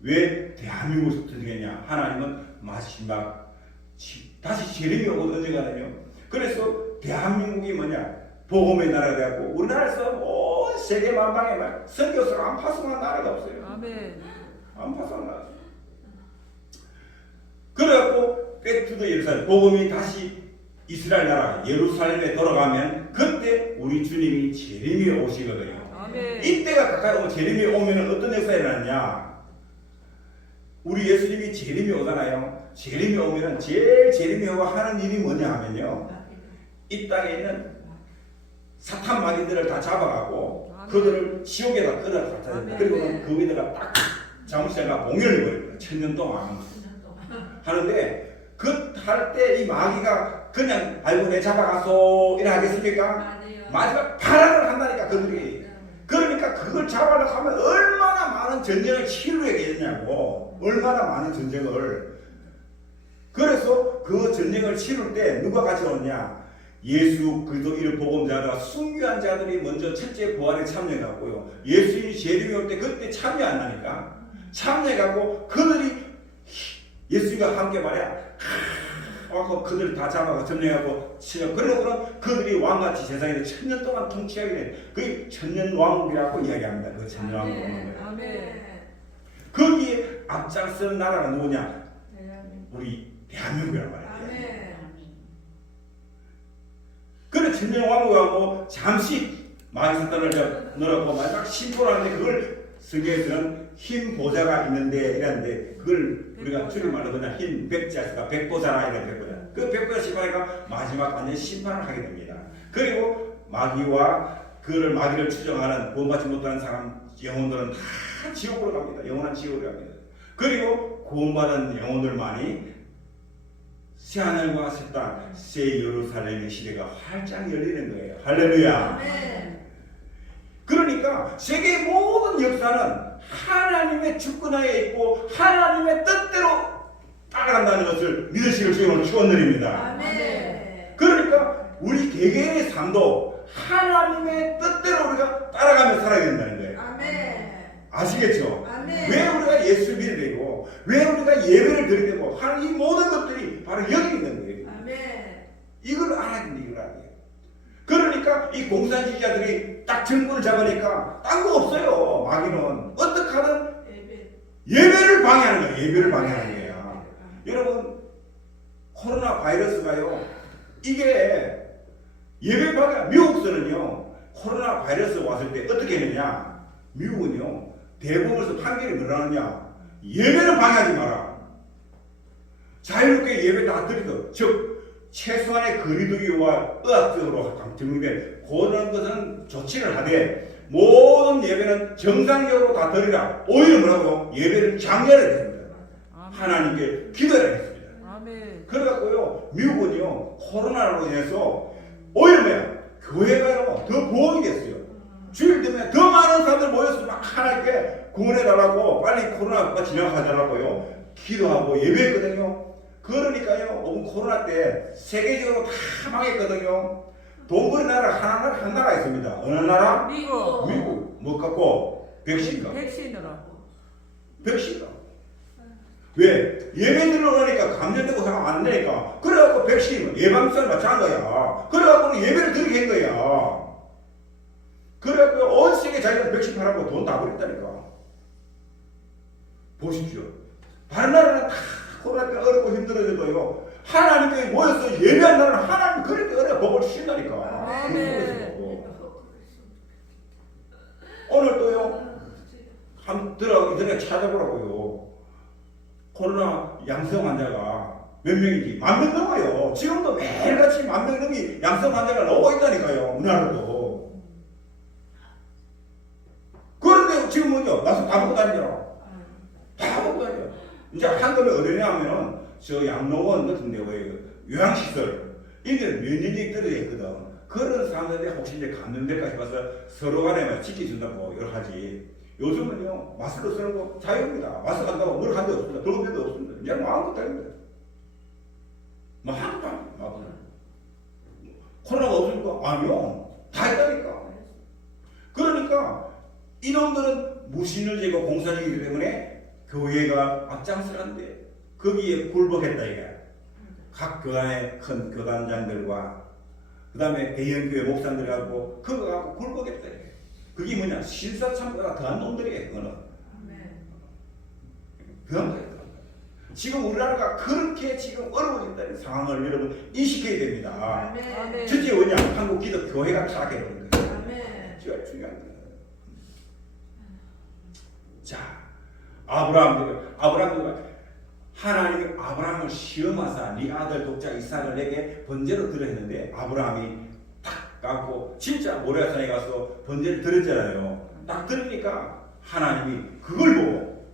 왜 대한민국을 선택했냐? 하나님은 마지막 다시 재림이 오고 언젠가는요. 그래서 대한민국이 뭐냐? 복음의 나라가 되었고 우리나라에서 온 세계 만방에 막 선교사를 안 파송한 나라가 없어요. 아멘. 안 파송한 나라. 그래갖고 백투더 예루살렘 복음이 다시 이스라엘 나라 예루살렘에 돌아가면 그때 우리 주님이 재림이 오시거든요. 아멘. 이때가 가까이 오면 재림이 오면 어떤 역사가 일어나냐? 우리 예수님이 재림이 오잖아요. 재림이 오면 제일 재림이 오고 하는 일이 뭐냐 하면요. 이 땅에 있는 사탄 마귀들을 다 잡아가고 그들을 지옥에다 끌어갔잖아요. 그리고 거기다가 딱 잠시가 봉연을 버립니다. 1000년 동안 하는데 그 할 때 이 마귀가 그냥 아이고 내 잡아가소 이래 하겠습니까? 마귀가 발악을 한다니까 그들이. 그러니까 그걸 잡아려고 하면 얼마나 많은 전쟁을 치루야겠냐고. 얼마나 많은 전쟁을. 그래서 그 전쟁을 치룰 때 누가 같이 오느냐? 예수 그리스도 이름 복음자들과 순교한 자들이 먼저 첫째 부활에 참여해갖고요. 예수님이 재림이 올 때 그때 참여 안 하니까 참여해갖고 그들이 예수님과 함께 말이야. 와서 그들 다 잡아가 점령하고 치려. 그러고는 그들이 왕같이 세상에 1000년 동안 통치하게 된 그게 천년왕국이라고 이야기합니다. 그 천년왕국 오는 거예요. 아멘. 거기에 앞장서는 나라가 누구냐? 우리 대한민국이란 말이에요. 아멘. 그래 천년왕국하고 잠시 마귀 사탄을 넣어놓고 마지막 심포라는데 그걸 성경에서는 흰 보좌가 있는데 이랬는데 그걸 우리가 줄임말로 그냥 흰 백자가 백보자라 이런 백보자. 그 백보자 심판이가 마지막 완전 심판을 하게 됩니다. 그리고 마귀와 그를 마귀를 추정하는 구원받지 못하는 사람 영혼들은 다 지옥으로 갑니다. 영원한 지옥으로 갑니다. 그리고 구원받은 영혼들만이 새하늘과 새 땅, 새 예루살렘의 시대가 활짝 열리는 거예요. 할렐루야. 아멘. 그러니까 세계의 모든 역사는 하나님의 주권하에 있고 하나님의 뜻대로 따라간다는 것을 믿으시길 주님으로 축원드립니다. 아멘. 그러니까 우리 개개인의 삶도 하나님의 뜻대로 우리가 따라가며 살아야 된다는 거예요. 아멘. 아시겠죠? 아멘. 왜 우리가 예수를 믿어야 되고 왜 우리가 예배를 드려야 되고 하는 이 모든 것들이 바로 여기 있는 거예요. 아멘. 이걸 알아야 된다. 이걸 알아야 돼요. 그러니까 이 공산주의자들이 딱 정권을 잡으니까 딴 거 없어요. 마귀는 어떻게 하든 예배를 방해하는 거예요. 예배를 방해하는 거예요. 여러분 코로나 바이러스가요. 이게 예배 방해. 미국서는요. 코로나 바이러스 왔을 때 어떻게 했느냐. 미국은요. 대법원에서 판결이 뭐라느냐. 예배를 방해하지 마라. 자유롭게 예배 다 드리고 즉 최소한의 거리두기와 의학적으로 증명된 그런 것은 조치를 하되 모든 예배는 정상적으로 다 드리라. 오히려 뭐라고요? 예배를 장려를 했습니다. 하나님께 기도를 했습니다. 아멘. 그래갖고요 미국은요 코로나로 인해서 오히려 뭐야? 교회가요 더 보험이 됐어요. 주일 되면 더 많은 사람들 모여서 막 하나님께 구원해달라고 빨리 코로나가 지나가달라고요 기도하고 예배했거든요. 그러니까요, 코로나 때 세계적으로 다 망했거든요. 돈 버는 나라 한 나라 있습니다. 어느 나라? 미국. 미국. 뭐 갖고? 백신 갖고. 백신으로. 백신이다. 왜? 예배 들어가니까 감염되고 안 되니까. 그래갖고 백신 예방주사를 맞춰한 거야. 그래갖고 예배를 드리게 한 거야. 그래갖고 온 세계 자기가 백신 팔아고 돈 다 버렸다니까. 보십시오. 다른 나라는 다 코로나 때 어렵고 힘들어져도요. 하나님께 모여서 예배한 나라는 하나님 그렇게 어려 복을 주신다니까. 아멘. 오늘 또요. 한 들어가기 전에 찾아보라고요. 코로나 양성 환자가 몇 명이지? 10,000명 넘어요. 지금도 매일같이 10,000명 넘이 양성 환자가 나오고 있다니까요. 우리나라도. 그런데 지금은요. 나서 다 먹고 다니잖아. 다 먹고 다녀. 이제 한금에 어디냐 하면은 저 양로원 같은 데 요양시설 이게 면역력이 떨어져 있거든. 그런 사람들이 혹시 이제 감염될까 싶어서 서로 간에 지켜준다고 여러 가지. 요즘은요 마스크 쓰는 거 자유입니다. 마스크 한다고 뭘 한 데 없습니다. 들어온 데도 없습니다. 이제 마음껏 다닙니다. 마음껏 다닙니다. 코로나가 없습니까? 아니요. 다 있다니까. 그러니까 이놈들은 무신을 지고 공산이기 때문에 교회가 앞장서는데 거기에 굴복했다 이게. 각 교단의 큰 교단장들과 그 다음에 대형교회 목사들 갖고 그거 갖고 굴복했다 이게. 그게 뭐냐? 신사참보다 더한 놈들이에요. 그거는 더한 거예요. 지금 우리나라가 그렇게 지금 어려워진다는 상황을 여러분 인식해야 됩니다. 아멘. 첫째 뭐냐? 한국 기독 교회가 타락해버린 거예요. 아멘. 제가 중요한 거예요. 자, 아브라함 하나님이 아브라함을 시험하사 네 아들 독자 이삭을 내게 번제로 드려 했는데 아브라함이 딱 갖고 진짜 모리아산에 가서 번제를 드렸잖아요. 딱 들으니까 하나님이 그걸 보고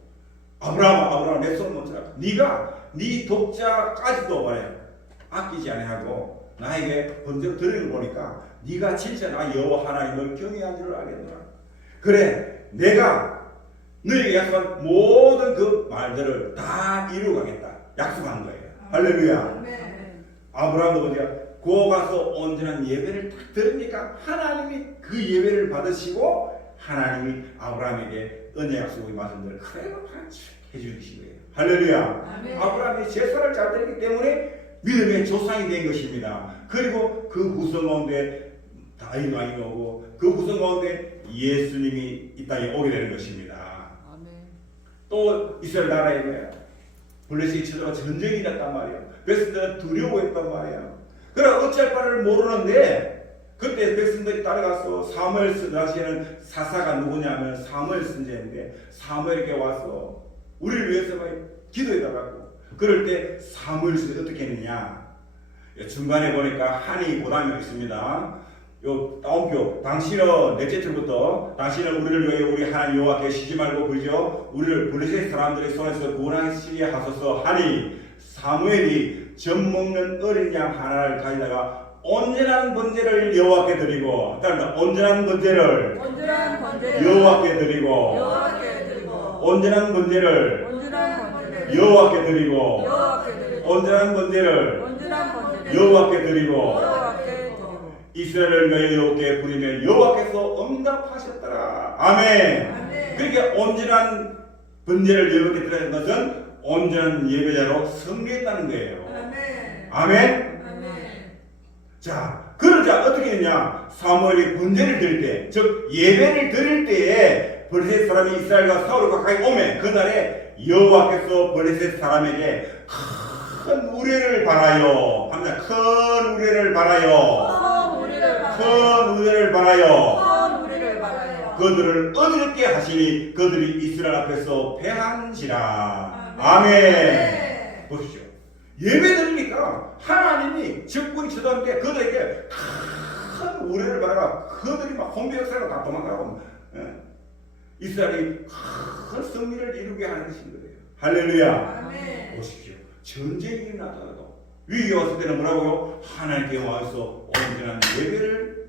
아브라함 내 손을 멈춰라. 네가 네 독자까지도 말해 아끼지 아니하고 나에게 번제로 드리는 걸 보니까 네가 진짜 나 여호와 하나님을 경외한 줄 알겠노라. 그래 내가 너에게 약속한 모든 그 말들을 다 이루어가겠다. 약속한 거예요. 할렐루야. 아멘. 아브라함도 어디야? 고 가서 온전한 예배를 딱 들으니까 하나님이 그 예배를 받으시고 하나님이 아브라함에게 은혜 약속의 말씀들을 그대로 해주신 거예요. 할렐루야. 아멘. 아브라함이 제사를 잘 드렸기 때문에 믿음의 조상이 된 것입니다. 그리고 그 후손 가운데 다윗 왕이 오고 그 후손 가운데 예수님이 이 땅에 오게 되는 것입니다. 또 이스라엘 나라에 블레셋이 쳐들어가 전쟁이 났단 말이에요. 백성들은 두려워했단 말이에요. 그러나 어찌할 바를 모르는데 그때 백성들이 따라가서 사무엘 당시에는 사사가 누구냐면 사무엘 선지자인데 사무엘에게 와서 우리를 위해서 기도해달라고. 그럴 때 사무엘 선지자가 어떻게 했느냐. 중간에 보니까 한이 보담이 있습니다. 요 따옴표 당신은 넷째 줄부터 당신은 우리를 위해 우리 하나님 여호와께 쉬지 말고 그죠 우리를 블레셋 사람들의 손에서 구원하시게 하소서 하니 사무엘이 젖 먹는 어린 양 하나를 가져다가 온전한 번제를 여호와께 드리고 따라 온전한 번제를 여호와께 드리고 온전한 번제를 여호와께 드리고 온전한 번제를 여호와께 드리고 이스라엘을 위해 여호와께 부리면 여호와께서 응답하셨더라. 아멘. 아멘. 그러니까 온전한 번제를 여호와께 드리는 것은 온전한 예배자로 승리했다는 거예요. 아멘. 아멘. 아멘. 자, 그러자 어떻게 되냐? 사무엘이 번제를 드릴 때, 즉 예배를 드릴 때에 블레셋 사람이 이스라엘과 사울을 가까이 오면 그날에 여호와께서 블레셋 사람에게 큰 우레를 바라요. 합니다. 큰 우레를 바라요. 큰 우레를 바라요. 그들을 어지럽게 하시니 그들이 이스라엘 앞에서 패한지라. 아멘. 보십시오. 예배 드리니까 하나님이 적군이 쳐다볼 때 그들에게 큰 우레를 바라가 그들이 막 홍비역사로 다 도망가고 이스라엘이 큰 승리를 이루게 하는 것인 거예요. 할렐루야. 아멘. 보십시오. 전쟁이 일어나더라도 위기가 왔을 때는 뭐라고요? 하나님께 와서 온전한 예배를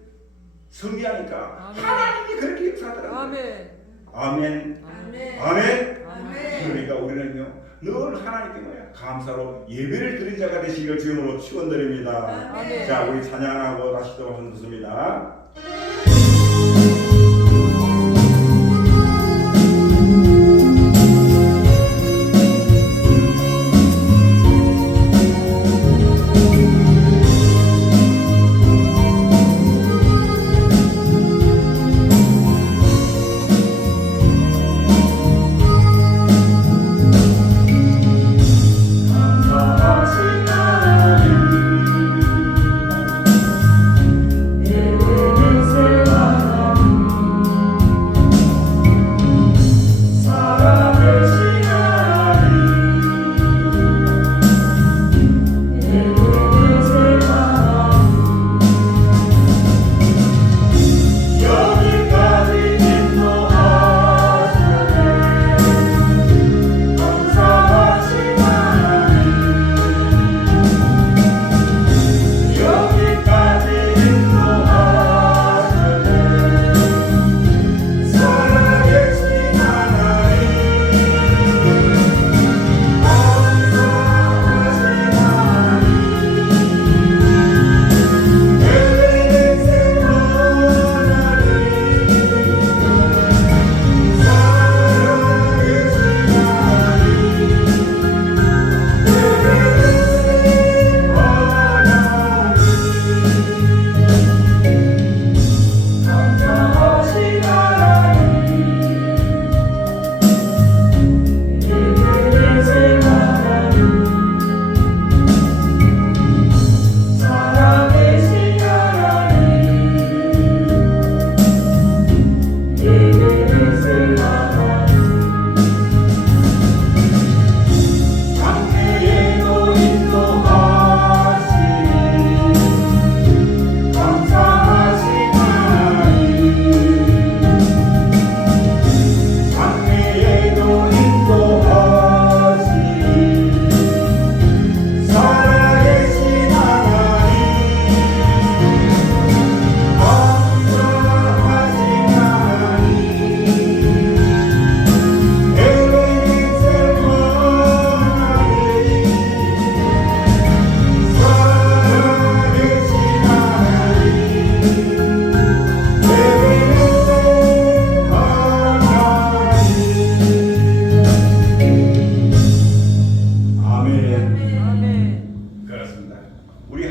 승리하니까 아멘. 하나님이 그렇게 역사하더라고요. 아멘. 아멘. 아멘. 아멘. 아멘. 그러니까 우리는요 늘 하나님께 뭐야 감사로 예배를 드린 자가 되시길 주님으로 축원드립니다. 아멘. 자 우리 찬양하고 다시 또 듣습니다.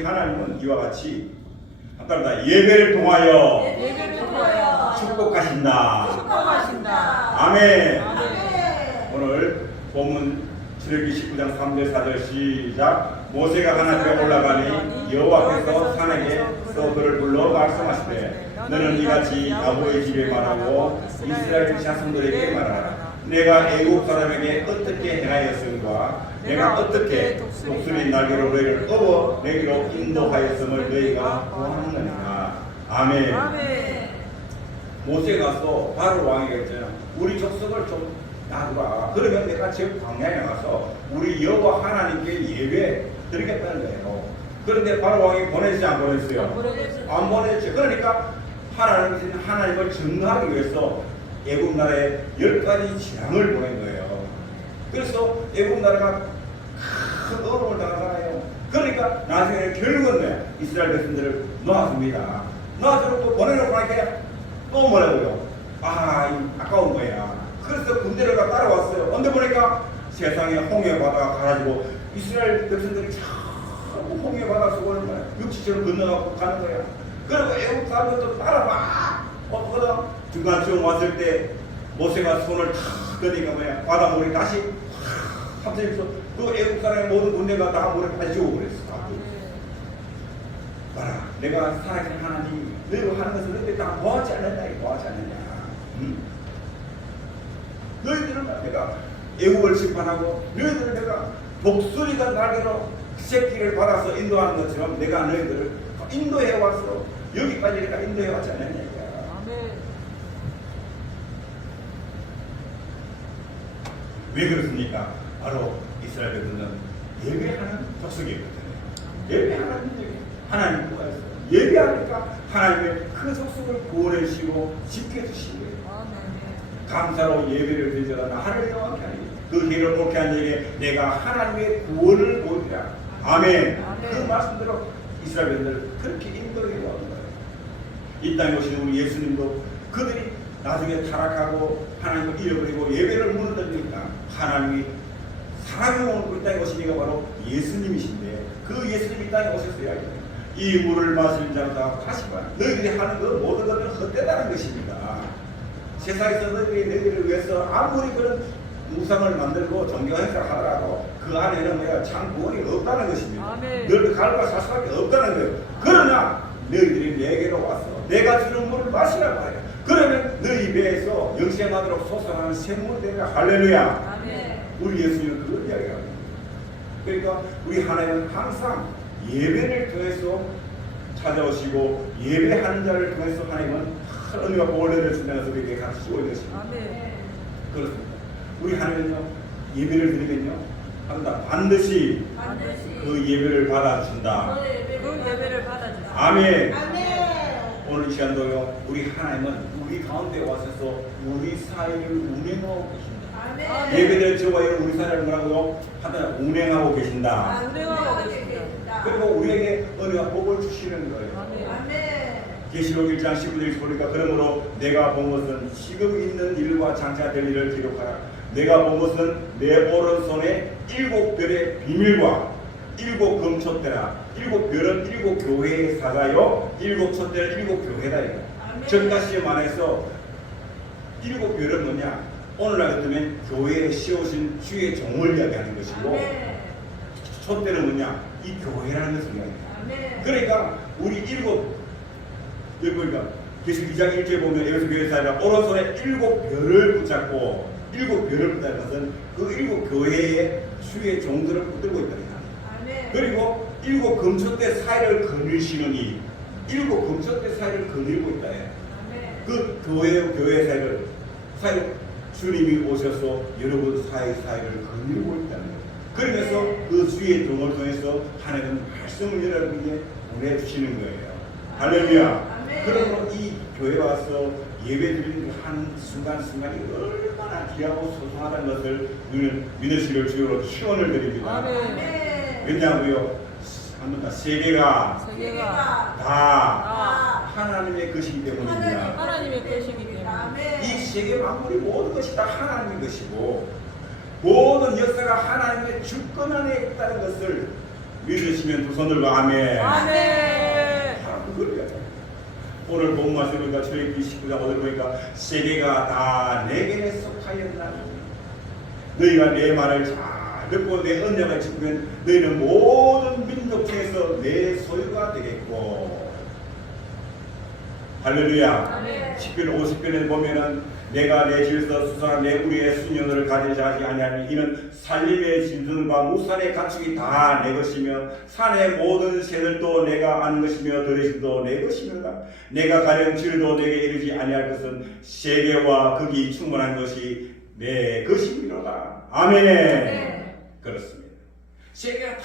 우리 하나님은 이와 같이 한따라 예배를 통하여 예배를 통하여 축복하신다. 축복하신다. 아멘. 아멘. 오늘 본문 출애굽기 19장 3절 4절 시작. 모세가 하나님 앞에 올라가니 여호와께서 산에게서 그를 불러 말씀하시되 너는 이같이 아버의 집에 말하고 이스라엘 자손들에게 말하라. 내가 애국 사람에게 어떻게 행하였음과 내가 어떻게 독수리 날개로 너희를 업어 내기로 인도하였음을 너희가 보았느니라. 아멘. 아멘. 모세가 가서 바로 왕에게 했잖아. 우리 족속을 좀 놔두라. 그러면 내가 저 광야에 가서 우리 여호와 하나님께 예배 드리겠다는 거예요. 그런데 바로 왕이 보냈지 안 보냈어요? 안 보냈죠. 그러니까 하나님을 증거하기 위해서 애굽 나라에 10가지 재앙을 보낸 거예요. 그래서 애굽 나라가 큰 어려움을 당하잖아요. 그러니까 나중에 결국은 이스라엘 백성들을 놓았습니다. 놓아서 또 보내놓고 나니까 또 뭐라고요? 아까운 거야. 그래서 군대를 따라왔어요. 언제 보니까 세상에 홍해 바다가 가라지고 이스라엘 백성들이 자꾸 홍해 바다 속을 육지처럼 건너가고 가는 거야. 그리고 애국 사람들도 따라 막 왔거든. 중간쯤 왔을 때 모세가 손을 탁 거니까 뭐야 바닷물이 다시 확 합쳐져서 그 애국 사람의 모든 군대가 다 물에 다시 죽어버렸어. 봐라, 내가 살아계신 하나님 너희가 하는 것을 너희들이 다 보았지 않느냐, 보았지 않느냐. 너희들은 내가 애국을 심판하고 너희들은 내가 독수리가 날개로 새끼를 받아서 인도하는 것처럼 내가 너희들을 인도해 왔어. 여기까지 내가 인도해 왔지 않느냐. 아멘. 왜 그렇습니까? 바로 이스라엘 백성은 예배하는 족속이거든요. 예배하는 민족이 하나님 구하였어요. 예배하니까 하나님의 그 족속을 구원해주시고 지켜주신 거예요. 감사로 예배를 드리자 나를 영원케 하니 그 길을 옳게 한 자에게 내가 하나님의 구원을 보이리라. 아멘. 그 말씀대로 이스라엘 백성들을 그렇게 인도해 온 거예요. 이 땅에 오신 우리 예수님도 그들이 나중에 타락하고 하나님을 잃어버리고 예배를 무너뜨리니까 하나님이 사랑의 이 땅에 오신 이가 바로 예수님이신데 그 예수님이 이 땅에 오셨어야 해요. 이 물을 마시는 자마다 하시면 너희들이 하는 그 모든 것은 헛되다는 것입니다. 세상에서 너희들을 위해서 아무리 그런 우상을 만들고 종교 행사를 하더라도 그 안에는 뭐야 참 구원이 없다는 것입니다. 너희들 갈과 살 수밖에 없다는 거예요. 그러나 너희들이 내게로 와서 내가 주는 물을 마시라고 해요. 그러면 너희 배에서 영생하도록 솟아나는 샘물이 되라. 할렐루야. 아멘. 우리 예수님은 그걸 이야기합니다. 그러니까 우리 하나님은 항상 예배를 통해서 찾아오시고 예배하는 자를 통해서 하나님은 은혜와 복을 내려주면서 우리에게 같이 주어진 것입니다. 아멘. 그렇습니다. 우리 하나님은요 예배를 드리면요 한다 반드시 그 예배를 받아준다. 그 예배를 받아주세요. 아멘. 아멘. 오늘 이 시간도요 우리 하나님은 우리 가운데 와셔서 우리 사이를 운행하고 계신다. 아멘. 예배를 드려야 우리 사이를 뭐라고요? 하나 운행하고 계신다. 운행하고 계십니다. 그리고 우리에게 은혜와 복을 주시는 거예요. 아멘. 계시록 1장 19절 보니까 그러므로 내가 본 것은 지금 있는 일과 장차 될 일을 기록하라. 내가 본 것은 내 오른손에 7별의 비밀과 7 금촛대라. 7별은 7 교회의 사자요 7 촛대는 7 교회다. 전가시에 말해서 7별은 뭐냐? 오늘날 같으면 교회에 씌우신 주의 종을 이야기하는 것이고 촛대는 뭐냐? 이 교회라는 것을 이야기합니다. 그러니까 우리 7 보니까 계시록 2장 1절에 보면 에베소 교회 사회가 오른손에 7별을 붙잡고 7별을 붙잡는 것은 그 7 교회의 주의 종들을 붙들고 있다는 거예요. 그리고 7 금촛대 사이를 거느시느니 7 금촛대 사이를 거느리고 있다. 그 교회 사이를 주님이 오셔서 여러분 사이를 거느리고 있다는 거예요. 그러면서 그 주의 종을 통해서 하나님은 말씀을 여러분에게 보내주시는 거예요. 할렐루야. 그러므로 이 교회에 와서 예배 드리는 한 순간순간이 얼마나 귀하고 소중하다는 것을 믿으시길 주로 축원을 드립니다. 왜냐하고요 한번 다 세계가 다 하나님의 것이기 때문입니다. 하나님의 것이기 때문에 이 세계 만물이 모든 것이 다 하나님의 것이고 모든 역사가 하나님의 주권 안에 있다는 것을 믿으시면 두 손 들고 아멘. 아멘. 그래요. 오늘 본 말씀이니까 저희 29장 오늘 보니까 세계가 다 내게 속하였나. 너희가 내 말을 잘 듣고 내 언약을 지키면 너희는 모든 민족 중에서 내 소유가 되겠고. 할렐루야. 아멘. 10편 50편에 보면은 내가 내 집에서 수상한 내 우리의 순영을 가지지 아니하니 이는 살림의 짐승과 무산의 가축이 다 내 것이며 산의 모든 새들도 내가 아는 것이며 들의심도 내 것이며 내가 가령 질도 내게 이르지 아니할 것은 세계와 거기 충만한 것이 내 것이니로다. 아멘. 네. 그렇습니다. 세계가 다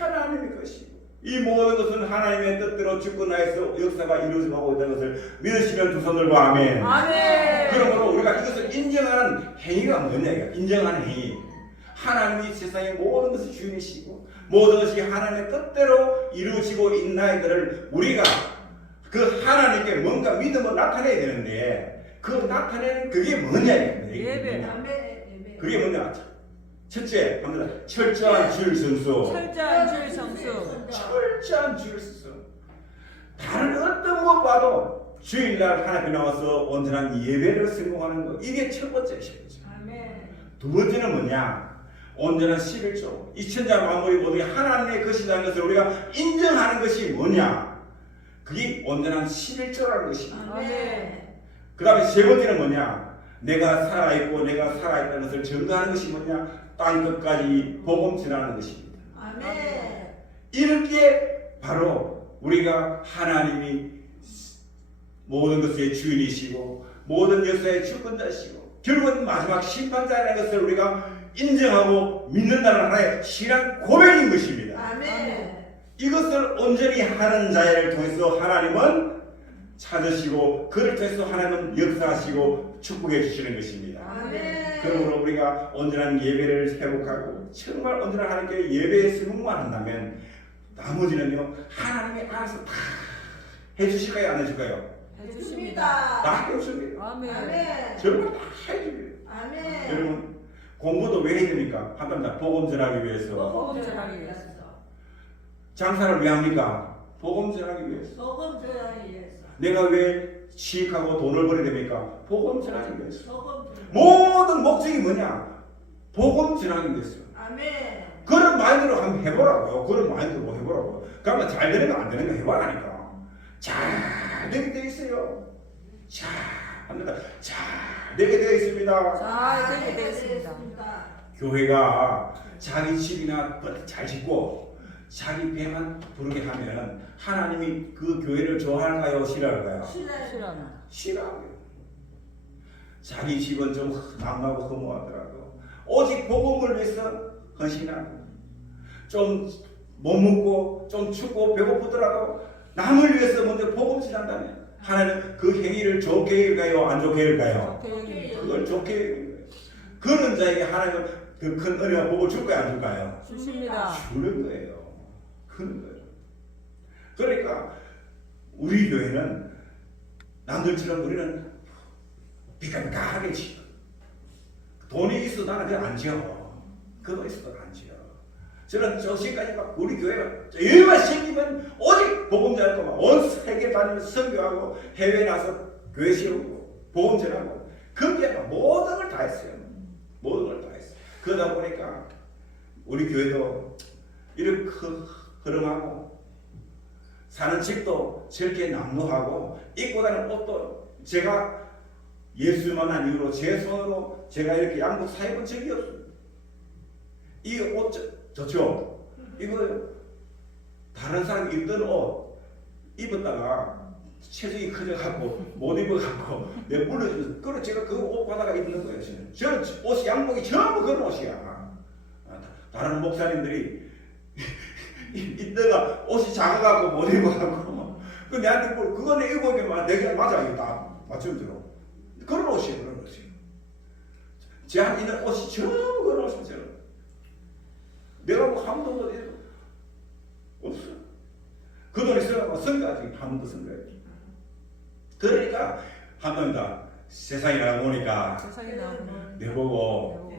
하나님의 것이고 이 모든 것은 하나님의 뜻대로 주권하여서 역사가 이루어지고 있다는 것을 믿으시면 두 손 들고 아멘. 아멘. 그러므로 우리가 이것을 인정하는 행위가 뭐냐 이거 인정하는 행위. 하나님이 세상의 모든 것을 주인이시고 모든 것이 하나님의 뜻대로 이루어지고 있나이들을 우리가 그 하나님께 뭔가 믿음을 나타내야 되는데 그 나타내는 그게 뭐냐 예배. 아멘. 그게 뭐냐. 첫째, 합니다. 철저한 주일 성수. 철저한 주일 성수. 철저한 주일 성수. 다른 어떤 무엇봐도 주일날 하나님께 나와서 온전한 예배를 성공하는 것. 이게 첫 번째 시죠. 아멘. 두 번째는 뭐냐? 온전한 11조. 이 천자 만물이 모두 하나님의 것이라는 것을 우리가 인정하는 것이 뭐냐? 그게 온전한 11조라는 것입니다. 아멘. 그 다음에 세 번째는 뭐냐? 내가 살아있고 내가 살아있다는 것을 증거하는 것이 뭐냐? 땅 끝까지 복음 전하는 것입니다. 아멘. 이렇게 바로 우리가 하나님이 모든 것의 주인이시고 모든 역사의 주권자시고 결국은 마지막 심판자라는 것을 우리가 인정하고 믿는다는 하나의 신앙 고백인 것입니다. 아멘. 이것을 온전히 하는 자를 통해서 하나님은 찾으시고 그를 통해서 하나님은 역사하시고 축복해 주시는 것입니다. 아멘. 그러므로 우리가 온전한 예배를 회복하고 정말 온전한 하나님께 예배의 승무만 한다면 나머지는요 하나님이 알아서 다 해주실까요 안 해줄까요? 해주십니다. 다 해주십니다. 아멘. 아멘. 정말 다 해줍니다. 아멘. 여러분 공부도 왜 해야 됩니까? 한답니다. 복음 전하기 위해서. 복음 전하기 위해서. 장사를 왜 합니까? 복음 전하기 위해서. 복음 전하기 위해서. 내가 왜 취직하고 돈을 벌어야 됩니까? 복음 전하기 위해서. 복음 전하기 위해서. 모든 목적이 뭐냐? 복음 전하기 위해서. 아멘. 그런 마인드로 한번 해보라고요. 그런 마인드로 해보라고요. 그러면 잘 되는 거 안 되는 거 해봐라니까. 잘 되게 되어 있어요. 잘 합니다. 잘 되게 되어 있습니다. 잘 되게 되었습니다. 교회가 자기 집이나 잘 짓고 자기 배만 부르게 하면 하나님이 그 교회를 좋아할까요? 싫어할까요? 싫어합니다. 싫어하고요. 자기 집은 좀 남나고 허무하더라도 오직 복음을 위해서 헌신하고 좀 못 먹고 좀 춥고 배고프더라도 남을 위해서 먼저 복음 전한다면 하나님 그 행위를 좋게 여길까요? 안 좋게 여길까요? 그걸 좋게 여길까요? 그런 자에게 하나님은 그 큰 은혜와 복을 줄까요? 안 줄까요? 주십니다. 주는 거예요. 그런 거예요. 그러니까 우리 교회는 남들처럼 우리는 비간가하게 지어. 돈이 있어도 나는 그냥 안 지어. 그거 있어도 안 지어. 저는 저시까지 막 우리 교회가 얼마 생기면 오직 복음 전하고 막 온 세계 다니면서 선교하고 해외 나서 교회 세우고 복음 전하고 거기에 막 모든 걸 다 했어요. 모든 걸 다 했어요. 그러다 보니까 우리 교회도 이렇게 흐름하고 사는 집도 저렇게 낙노하고 입고 다니는 옷도 제가 예수 만난 이후로 제 손으로 제가 이렇게 양복 사입은 적이 없어요. 이 옷 좋죠? 이거 다른 사람이 입던 옷 입었다가 체중이 커져갖고 못 입어갖고 내 물려주면서 그래 제가 그 옷 받아가 입는 거예요. 저는 옷이 양복이 전부 그런 옷이야. 다른 목사님들이 이때가 옷이 작아갖고 못 입어갖고 그 내한테 뭐 그거 내 입어보면 내가 맞아 이거 다 맞춤대로 그런 옷이에요. 그런 옷이에요. 제 한 있는 옷이 전부 그런 옷이죠. 내가 뭐 한 번도 없어. 그 돈 있어갖고 선거하지 한 번도 선거했지. 그러니까 한 번다 세상에 나가보니까 세상에 나오면 내보고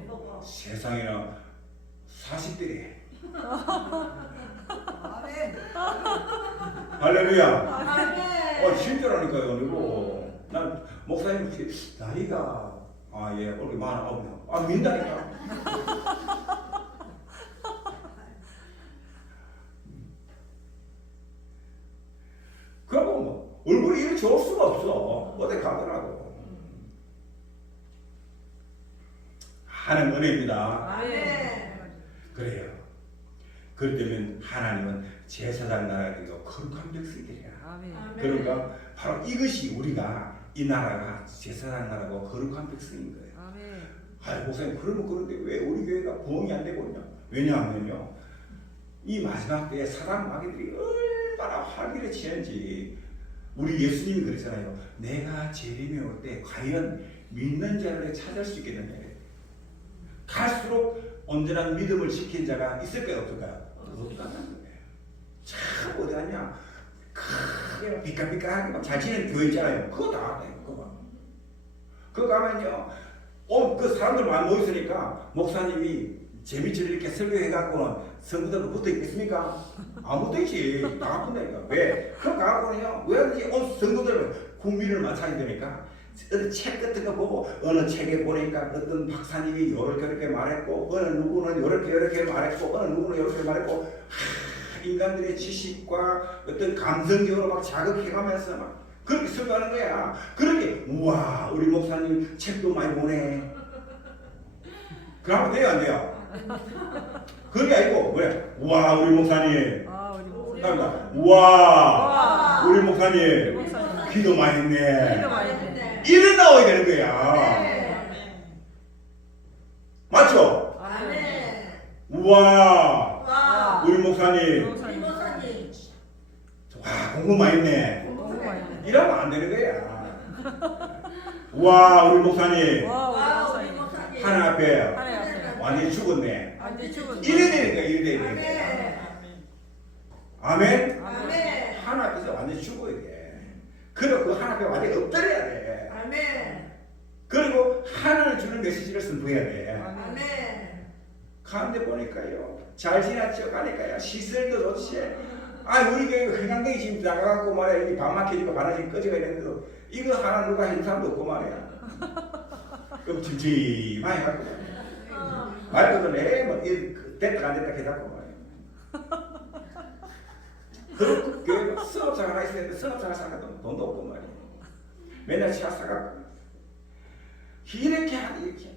세상에는 40대래. 할렐루야. 아멘. 진짜라니까요. 그리고 난 목사님 혹시 나이가 예, 얼굴 많아. 민다니까. 그러고 뭐 얼굴이 이렇게 좋을 수가 없어. 어디 가더라고. 하는 은혜입니다. 아멘. 그래요. 그렇다면 하나님은 제사장 나라가 거룩한 백성들이야. 아멘. 그러니까 바로 이것이 우리가 이 나라가 제사장 나라고 거룩한 백성인 거예요. 아멘. 아이 목사님 그러면 그런데 왜 우리 교회가 부흥이 안 되고 있냐? 왜냐하면요 이 마지막 때에 사단 마귀들이 얼마나 활기를치는지 우리 예수님이 그랬잖아요. 내가 재림에 올 때 과연 믿는 자를 찾을 수 있겠느냐. 갈수록 언제나 믿음을 지킨 자가 있을까요 없을까요? 없다는 거예요. 참 어디 갔냐? 크게 비까비까하게 막 잘 지내는 교회 있잖아요. 그거 다 돼. 그거 가면요 그 사람들 많이 모였으니까 목사님이 재미처럼 이렇게 설교해갖고는 성도들 붙어 있겠습니까? 안 붙어 있지. 다 붙는다니까. 왜? 그거 가갖고는요 왜 성도들 국민을 마찬가지 되니까 어느 책 같은 거 보고 어느 책에 보니까 어떤 박사님이 요렇게 말했고 어느 누구는 요렇게 말했고 어느 누구는 요렇게 말했고 인간들의 지식과 어떤 감성적으로 막 자극해가면서 막 그렇게 설교하는 거야. 그렇게 우와 우리 목사님 책도 많이 보네. 그러면 돼요 안 돼요? 그게 아니고 왜? 우와 우리 목사님 아, 우리 목사님. 그러니까 우와 와. 우리 목사님 목사님. 기도 많이 했네. 기도 많이 했네. 이래 나와야 되는 거야. 아멘. 맞죠? 아멘. 우와 와. 우리 목사님 우리 목사님. 와 공부 많이 했네. 너무 많이 했네. 이러면 안 되는 거야. 우와 우리 목사님 와, 와, 우리 우리 목사님. 목사님. 하나님 앞에 하나님 앞에 완전히 죽었네. 완전 죽은. 이래 되는 거야. 이래 되는 거야. 아멘. 아멘. 아멘. 하나님 앞에서 완전히 죽어야 돼. 그리고 그 하나님 앞에 완전히 엎드려야 돼. 아멘. 그리고 하나님 주는 메시지를 선포해야 돼. 아멘. 가운데 보니까요 잘 지났죠 가니까요 시설도 좋지. 우리 교회 흥양동이 지금 나가갖고 말이야 이 방 막혀지고 바람이 꺼져가 있는데도 이거 하나 누가 한 사람도 없고 말이야. 그럼 찜찜하게 갖고 말 그대로 해뭐 됐다 안 됐다 해갖고 말이야. 그 교회 수업장 하나 있었는데 수업장 하나 사가도 돈도 없고 말이야. 맨날 차 사갖고 이렇게 하니 이렇게.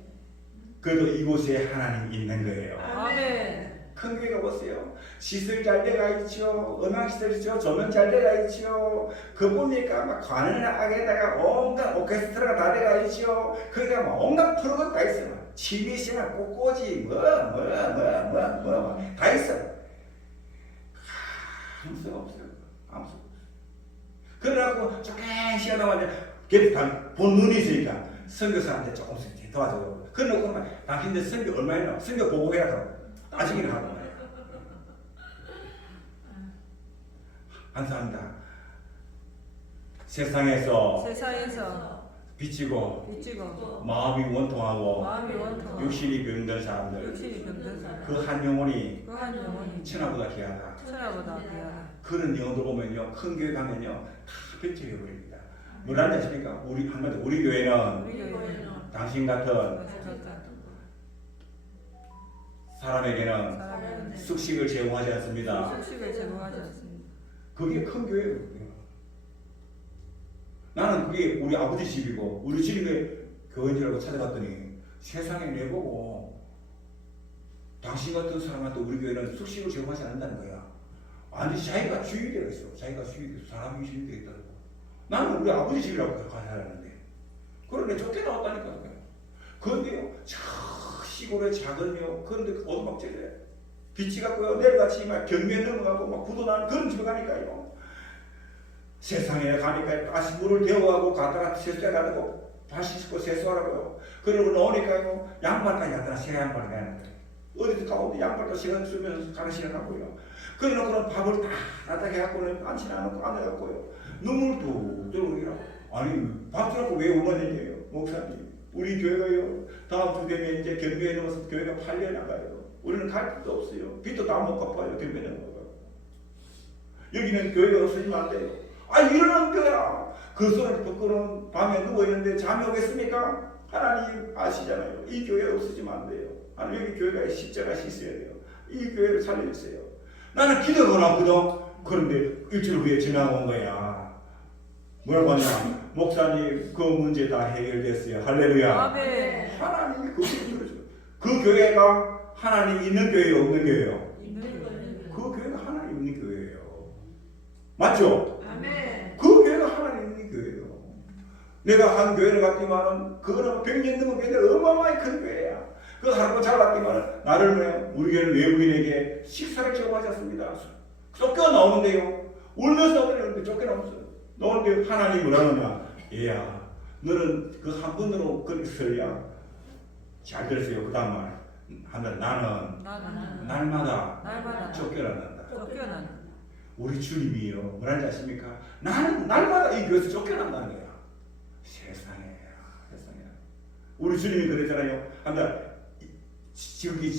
그래도 이곳에 하나님이 있는 거예요. 아멘. 큰 교회가 보세요. 시설 잘 돼가 있죠. 음악시설 있죠. 조명 잘 돼가 있죠. 그 보니까 막 관악에다가 온갖 오케스트라가 다 돼가 있죠. 거기가 막 온갖 프로그램 다 있어. 취미생활 꽃꽂이 다 있어. 아무 수가 없어요. 아무 수가 없어요. 그래갖고 조금 시간 남았는데 걔들 다 본 눈이 있으니까 선교사한테 조금씩 도와줘. 그러고 당신들 선교 얼마 했나? 선교 보고 해야 하고 따지기를 하고 말이야. 감사합니다. 세상에서 비치고 비치고 마음이 원통하고 마음이 원통하고 육신이 병든 사람들 육신이 병든 사람 그 한 영혼이 그 한 영혼이 천하보다 귀하다. 천하보다 귀하다. 그런 영혼들 보면요 큰 교회 가면요 다 변치해 버립니다. 뭐라는 아십니까? 우리 한마디로 우리 교회는 우리 교회는 당신 같은 사람에게는 사람에게는 숙식을 제공하지 않습니다. 숙식을 제공하지 않습니다. 그게 큰 교회예요. 나는 그게 우리 아버지 집이고 우리 집이 교회인 줄 알고 찾아갔더니 세상에 내보고 당신 같은 사람한테 우리 교회는 숙식을 제공하지 않는다는 거야. 아니 자기가 주의되어 있어. 자기가 주의되어 사람이 주의되어 있다고. 나는 우리 아버지 집이라고 가자는데 그런데 쫓겨나왔다니까. 그런데요 저 시골의 작은요 그런데 오두막집에 빛이 갖고요 내일같이 막 경매에 넘어가고 막 굳어나는 그런 집에 가니까요 세상에 가니까 다시 물을 데워가고 갔다가 세수해 가지고 발 씻고 세수하라고요. 그러고 나오니까요 양말까지 갖다가 새 양말을 가는 거예요. 어디서 가운데 양말도 시간 쓰면서 가는 시간 갖고요. 그래놓고는 밥을 다 나타게 해갖고는 안치나 놓고 앉아갖고요 눈물 뚝뚝 흘리라고. 아니 밥 주라고 왜 오만이에요 목사님. 우리 교회가요 다음 주 되면 이제 경매에 넘어서 교회가 팔려 나가요. 우리는 갈 것도 없어요. 빚도 다 못 갚아요. 경매에 넘어가고 여기는 교회가 없어지면 안 돼요. 아, 이러는 거야. 그 소리를 듣고는 밤에 누워있는데 잠이 오겠습니까? 하나님 아시잖아요. 이 교회 없어지면 안 돼요. 하나님, 여기 교회가 십자가씩 있어야 돼요. 이 교회를 살려주세요. 나는 기도가 나거든. 그런데 일주일 후에 전화가 온 거야. 뭐라고 하냐? 목사님, 그 문제 다 해결됐어요. 할렐루야. 아멘. 하나님이 그 들어줘. 그 교회가 하나님 있는 교회요, 없는 교회요? 그 교회가 하나님 있는 교회예요. 맞죠? 아멘. 그 교회가 하나님 있는 교회예요. 내가 한 교회를 갔지만은 그거는 100년 넘은 교회인데 어마어마하게 큰 교회야. 그 하고 잘랐지만 나를 뭐야? 우리 교회는 외국인에게 식사를 제공하셨습니다. 쫓겨 나오는데요. 울면서 그러는데 쫓겨 나오면서 나오는데 하나님이 뭐라느냐? 얘야, 너는 그 한 번으로 그렇게 설야. 잘 들으세요. 그 다음 말. 나는 날마다 쫓겨난다. 쫓겨난다. 우리 주님이요. 뭐라는지 아십니까? 나는 날마다 이 교회에서 쫓겨난다는 거야. 세상에. 우리 주님이 그랬잖아요. 한다. 지극히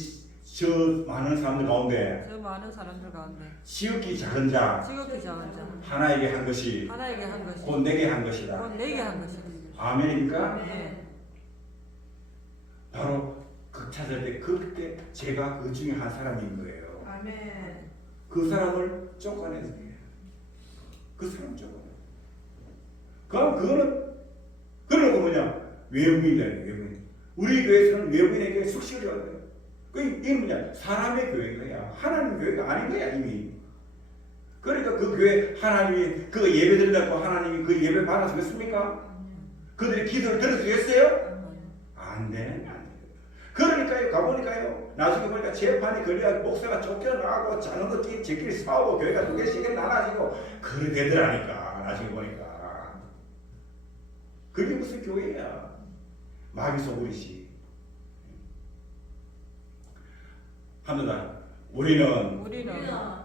저 많은 사람들 가운데 저 많은 사람들 가운데 지극히 작은 자 지극히 작은 자 하나에게 한 것이 하나에게 한 것이 곧 내게 한 것이다. 곧 내게 한 것이다. 아멘입니까? 네. 바로 그 찾을 때 그때 제가 그 중에 한 사람인 거예요. 아멘. 그 사람을 쫓아내는 거예요. 그 사람 쫓아내. 그럼 그거는 그러고 뭐냐? 외국인이다. 외국인. 우리 교회에서는 외국인에게 숙식을 줘야 돼요. 이게 뭐냐? 사람의 교회인 거야. 하나님 교회가 아닌 거야 이미. 그러니까 그 교회 하나님이 그 예배 드린다고 하나님이 그 예배 받아주겠습니까? 그들이 기도를 들어주겠어요? 안 돼. 그러니까요, 가보니까요, 나중에 보니까 재판이 걸려 목사가 쫓겨나고 자는 것 지끼리 싸우고 교회가 두 개씩 나눠지고 그래 되더라니까. 나중에 보니까 그게 무슨 교회야? 마귀 속으리시. 합니다. 우리는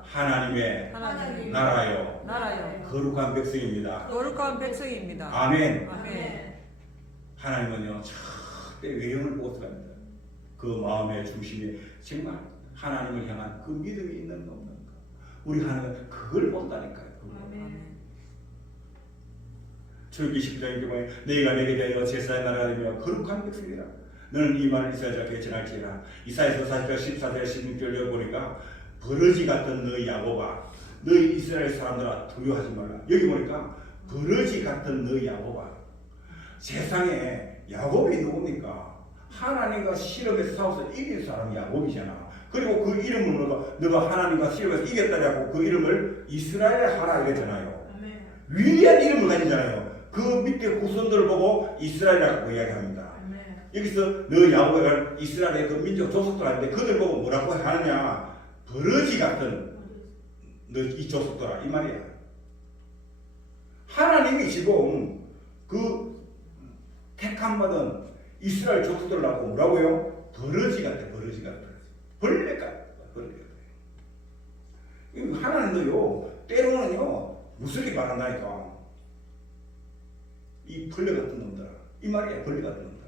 하나님의 나라요 거룩한 백성입니다. 거룩한 백성입니다. 아멘. 아멘. 하나님은요 절대 외형을 보고 갑니다. 그 마음의 중심에 정말 하나님을 향한 그 믿음이 있는 없는가. 우리 하나님은 그걸 본다니까요. 아멘. 출애굽기 10장에 보면 너희가 내게 대하여 제사의 나라가 되며 거룩한 백성이라. 너는 이 말을 이스라엘 앞에 전할지라. 이사야서 40장 14절 16절에 보니까 버러지 같은 너희 야곱아, 너희 이스라엘 사람들아 두려워하지 말라. 여기 보니까 버러지 같은 너희 야곱아. 세상에 야곱이 누굽니까? 하나님과 실험에서 싸워서 이긴 사람이 야곱이잖아. 그리고 그 이름을 너가 하나님과 실험에서 이겼다라고 그 이름을 이스라엘 하라 이랬잖아요. 위대한 이름을 가지잖아요. 그 밑에 후손들을 보고 이스라엘이라고 이야기합니다. 여기서 너 야곱의 이스라엘의 그 민족 족속들한테 그들 보고 뭐라고 하느냐? 버러지 같은 너 이 족속들아 이 말이야. 하나님이 지금 그 택함 받은 이스라엘 족속들하고 뭐라고요? 버러지 같아. 버러지 같아. 벌레 같아. 벌레 같아. 하나님도요 때로는요 무섭게 말한다니까. 이 벌레 같은 놈들아 이 말이야. 벌레 같은 놈들아.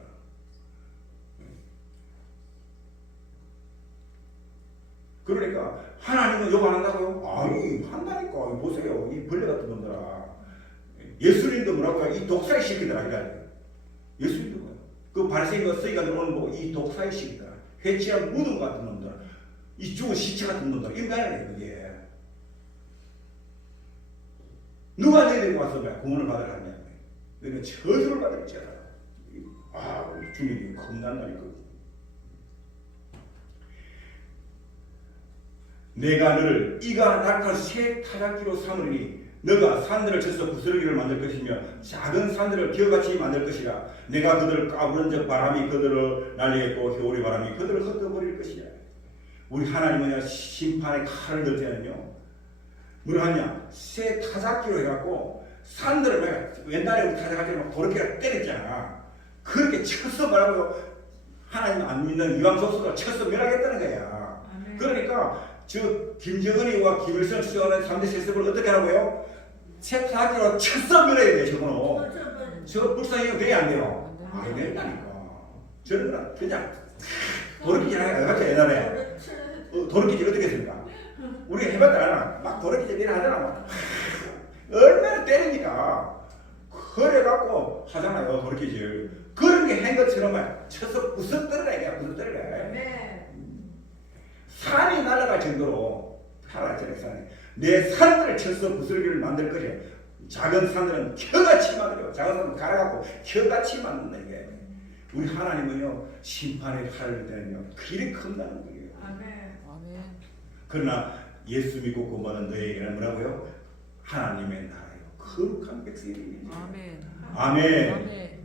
그러니까 하나님은 욕 안 한다고요? 아니 한다니까. 보세요. 이 벌레 같은 놈들아. 예수님도 뭐라고요? 이 독사의 새끼들아. 예수님도 뭐야? 그 바리새인과 서기가 들어오는 거 보고 이 독사의 새끼들아. 회치한 무덤 같은 놈들아. 이 죽은 시체 같은 놈들아. 인간이에요 그게. 누가 너희들이 와서 구원을 받으라 하냐? 너희는 저주를 받을지어다. 아 우리 주님이 겁난다니까. 내가 너를 이가 낙한 새 타작기로 삼으리니 너가 산들을 쳐서 부스러기를 만들 것이며 작은 산들을 기어같이 만들 것이라. 내가 그들을 까부른 적 바람이 그들을 날리겠고 겨울의 바람이 그들을 흩어버릴 것이야. 우리 하나님은 심판의 칼을 들 때는요 뭐라 하냐? 새 타작기로 해갖고 산들을 옛날에 우리 타작기로 도렇게 때렸잖아. 그렇게 쳐서 말하고요 하나님 안 믿는 이방 족속을 쳐서 멸하겠다는 거야. 그러니까 저 김정은이와 김일성 수장은 3대 세습을 어떻게 하라고요? 새 타작기로 쳐서 밀어야 돼요. 저거는 저거 불쌍해요. 돼야 안 돼요? 안 된다니까. 저런 거는 그냥 도르키질 않아요. 옛날에 도르키질 어떻게 했습니까? 우리 해봤잖아. 막 도래기질 하잖아. 막. 얼마나 때리니까 그래갖고 하잖아요. 도래기질. 그런 게 한 것처럼 쳐서 부서뜨려라 이게 부서뜨려라. 아멘. 산이 날아갈 정도로 살아있잖아요. 산이. 내 산들을 쳐서 부스러기를 만들 거지. 작은 산들은 켜같이 만들어요. 작은 산은 갈아갖고 켜같이 만든다 이게. 우리 하나님은요 심판의 칼을 때는요 길이 큰다는 거예요. 아멘. 아멘. 그러나 예수 믿고 구원하는 너에게는 뭐라고요? 하나님의 나라요. 거룩한 백성입니다. 아멘. 아멘. 아멘.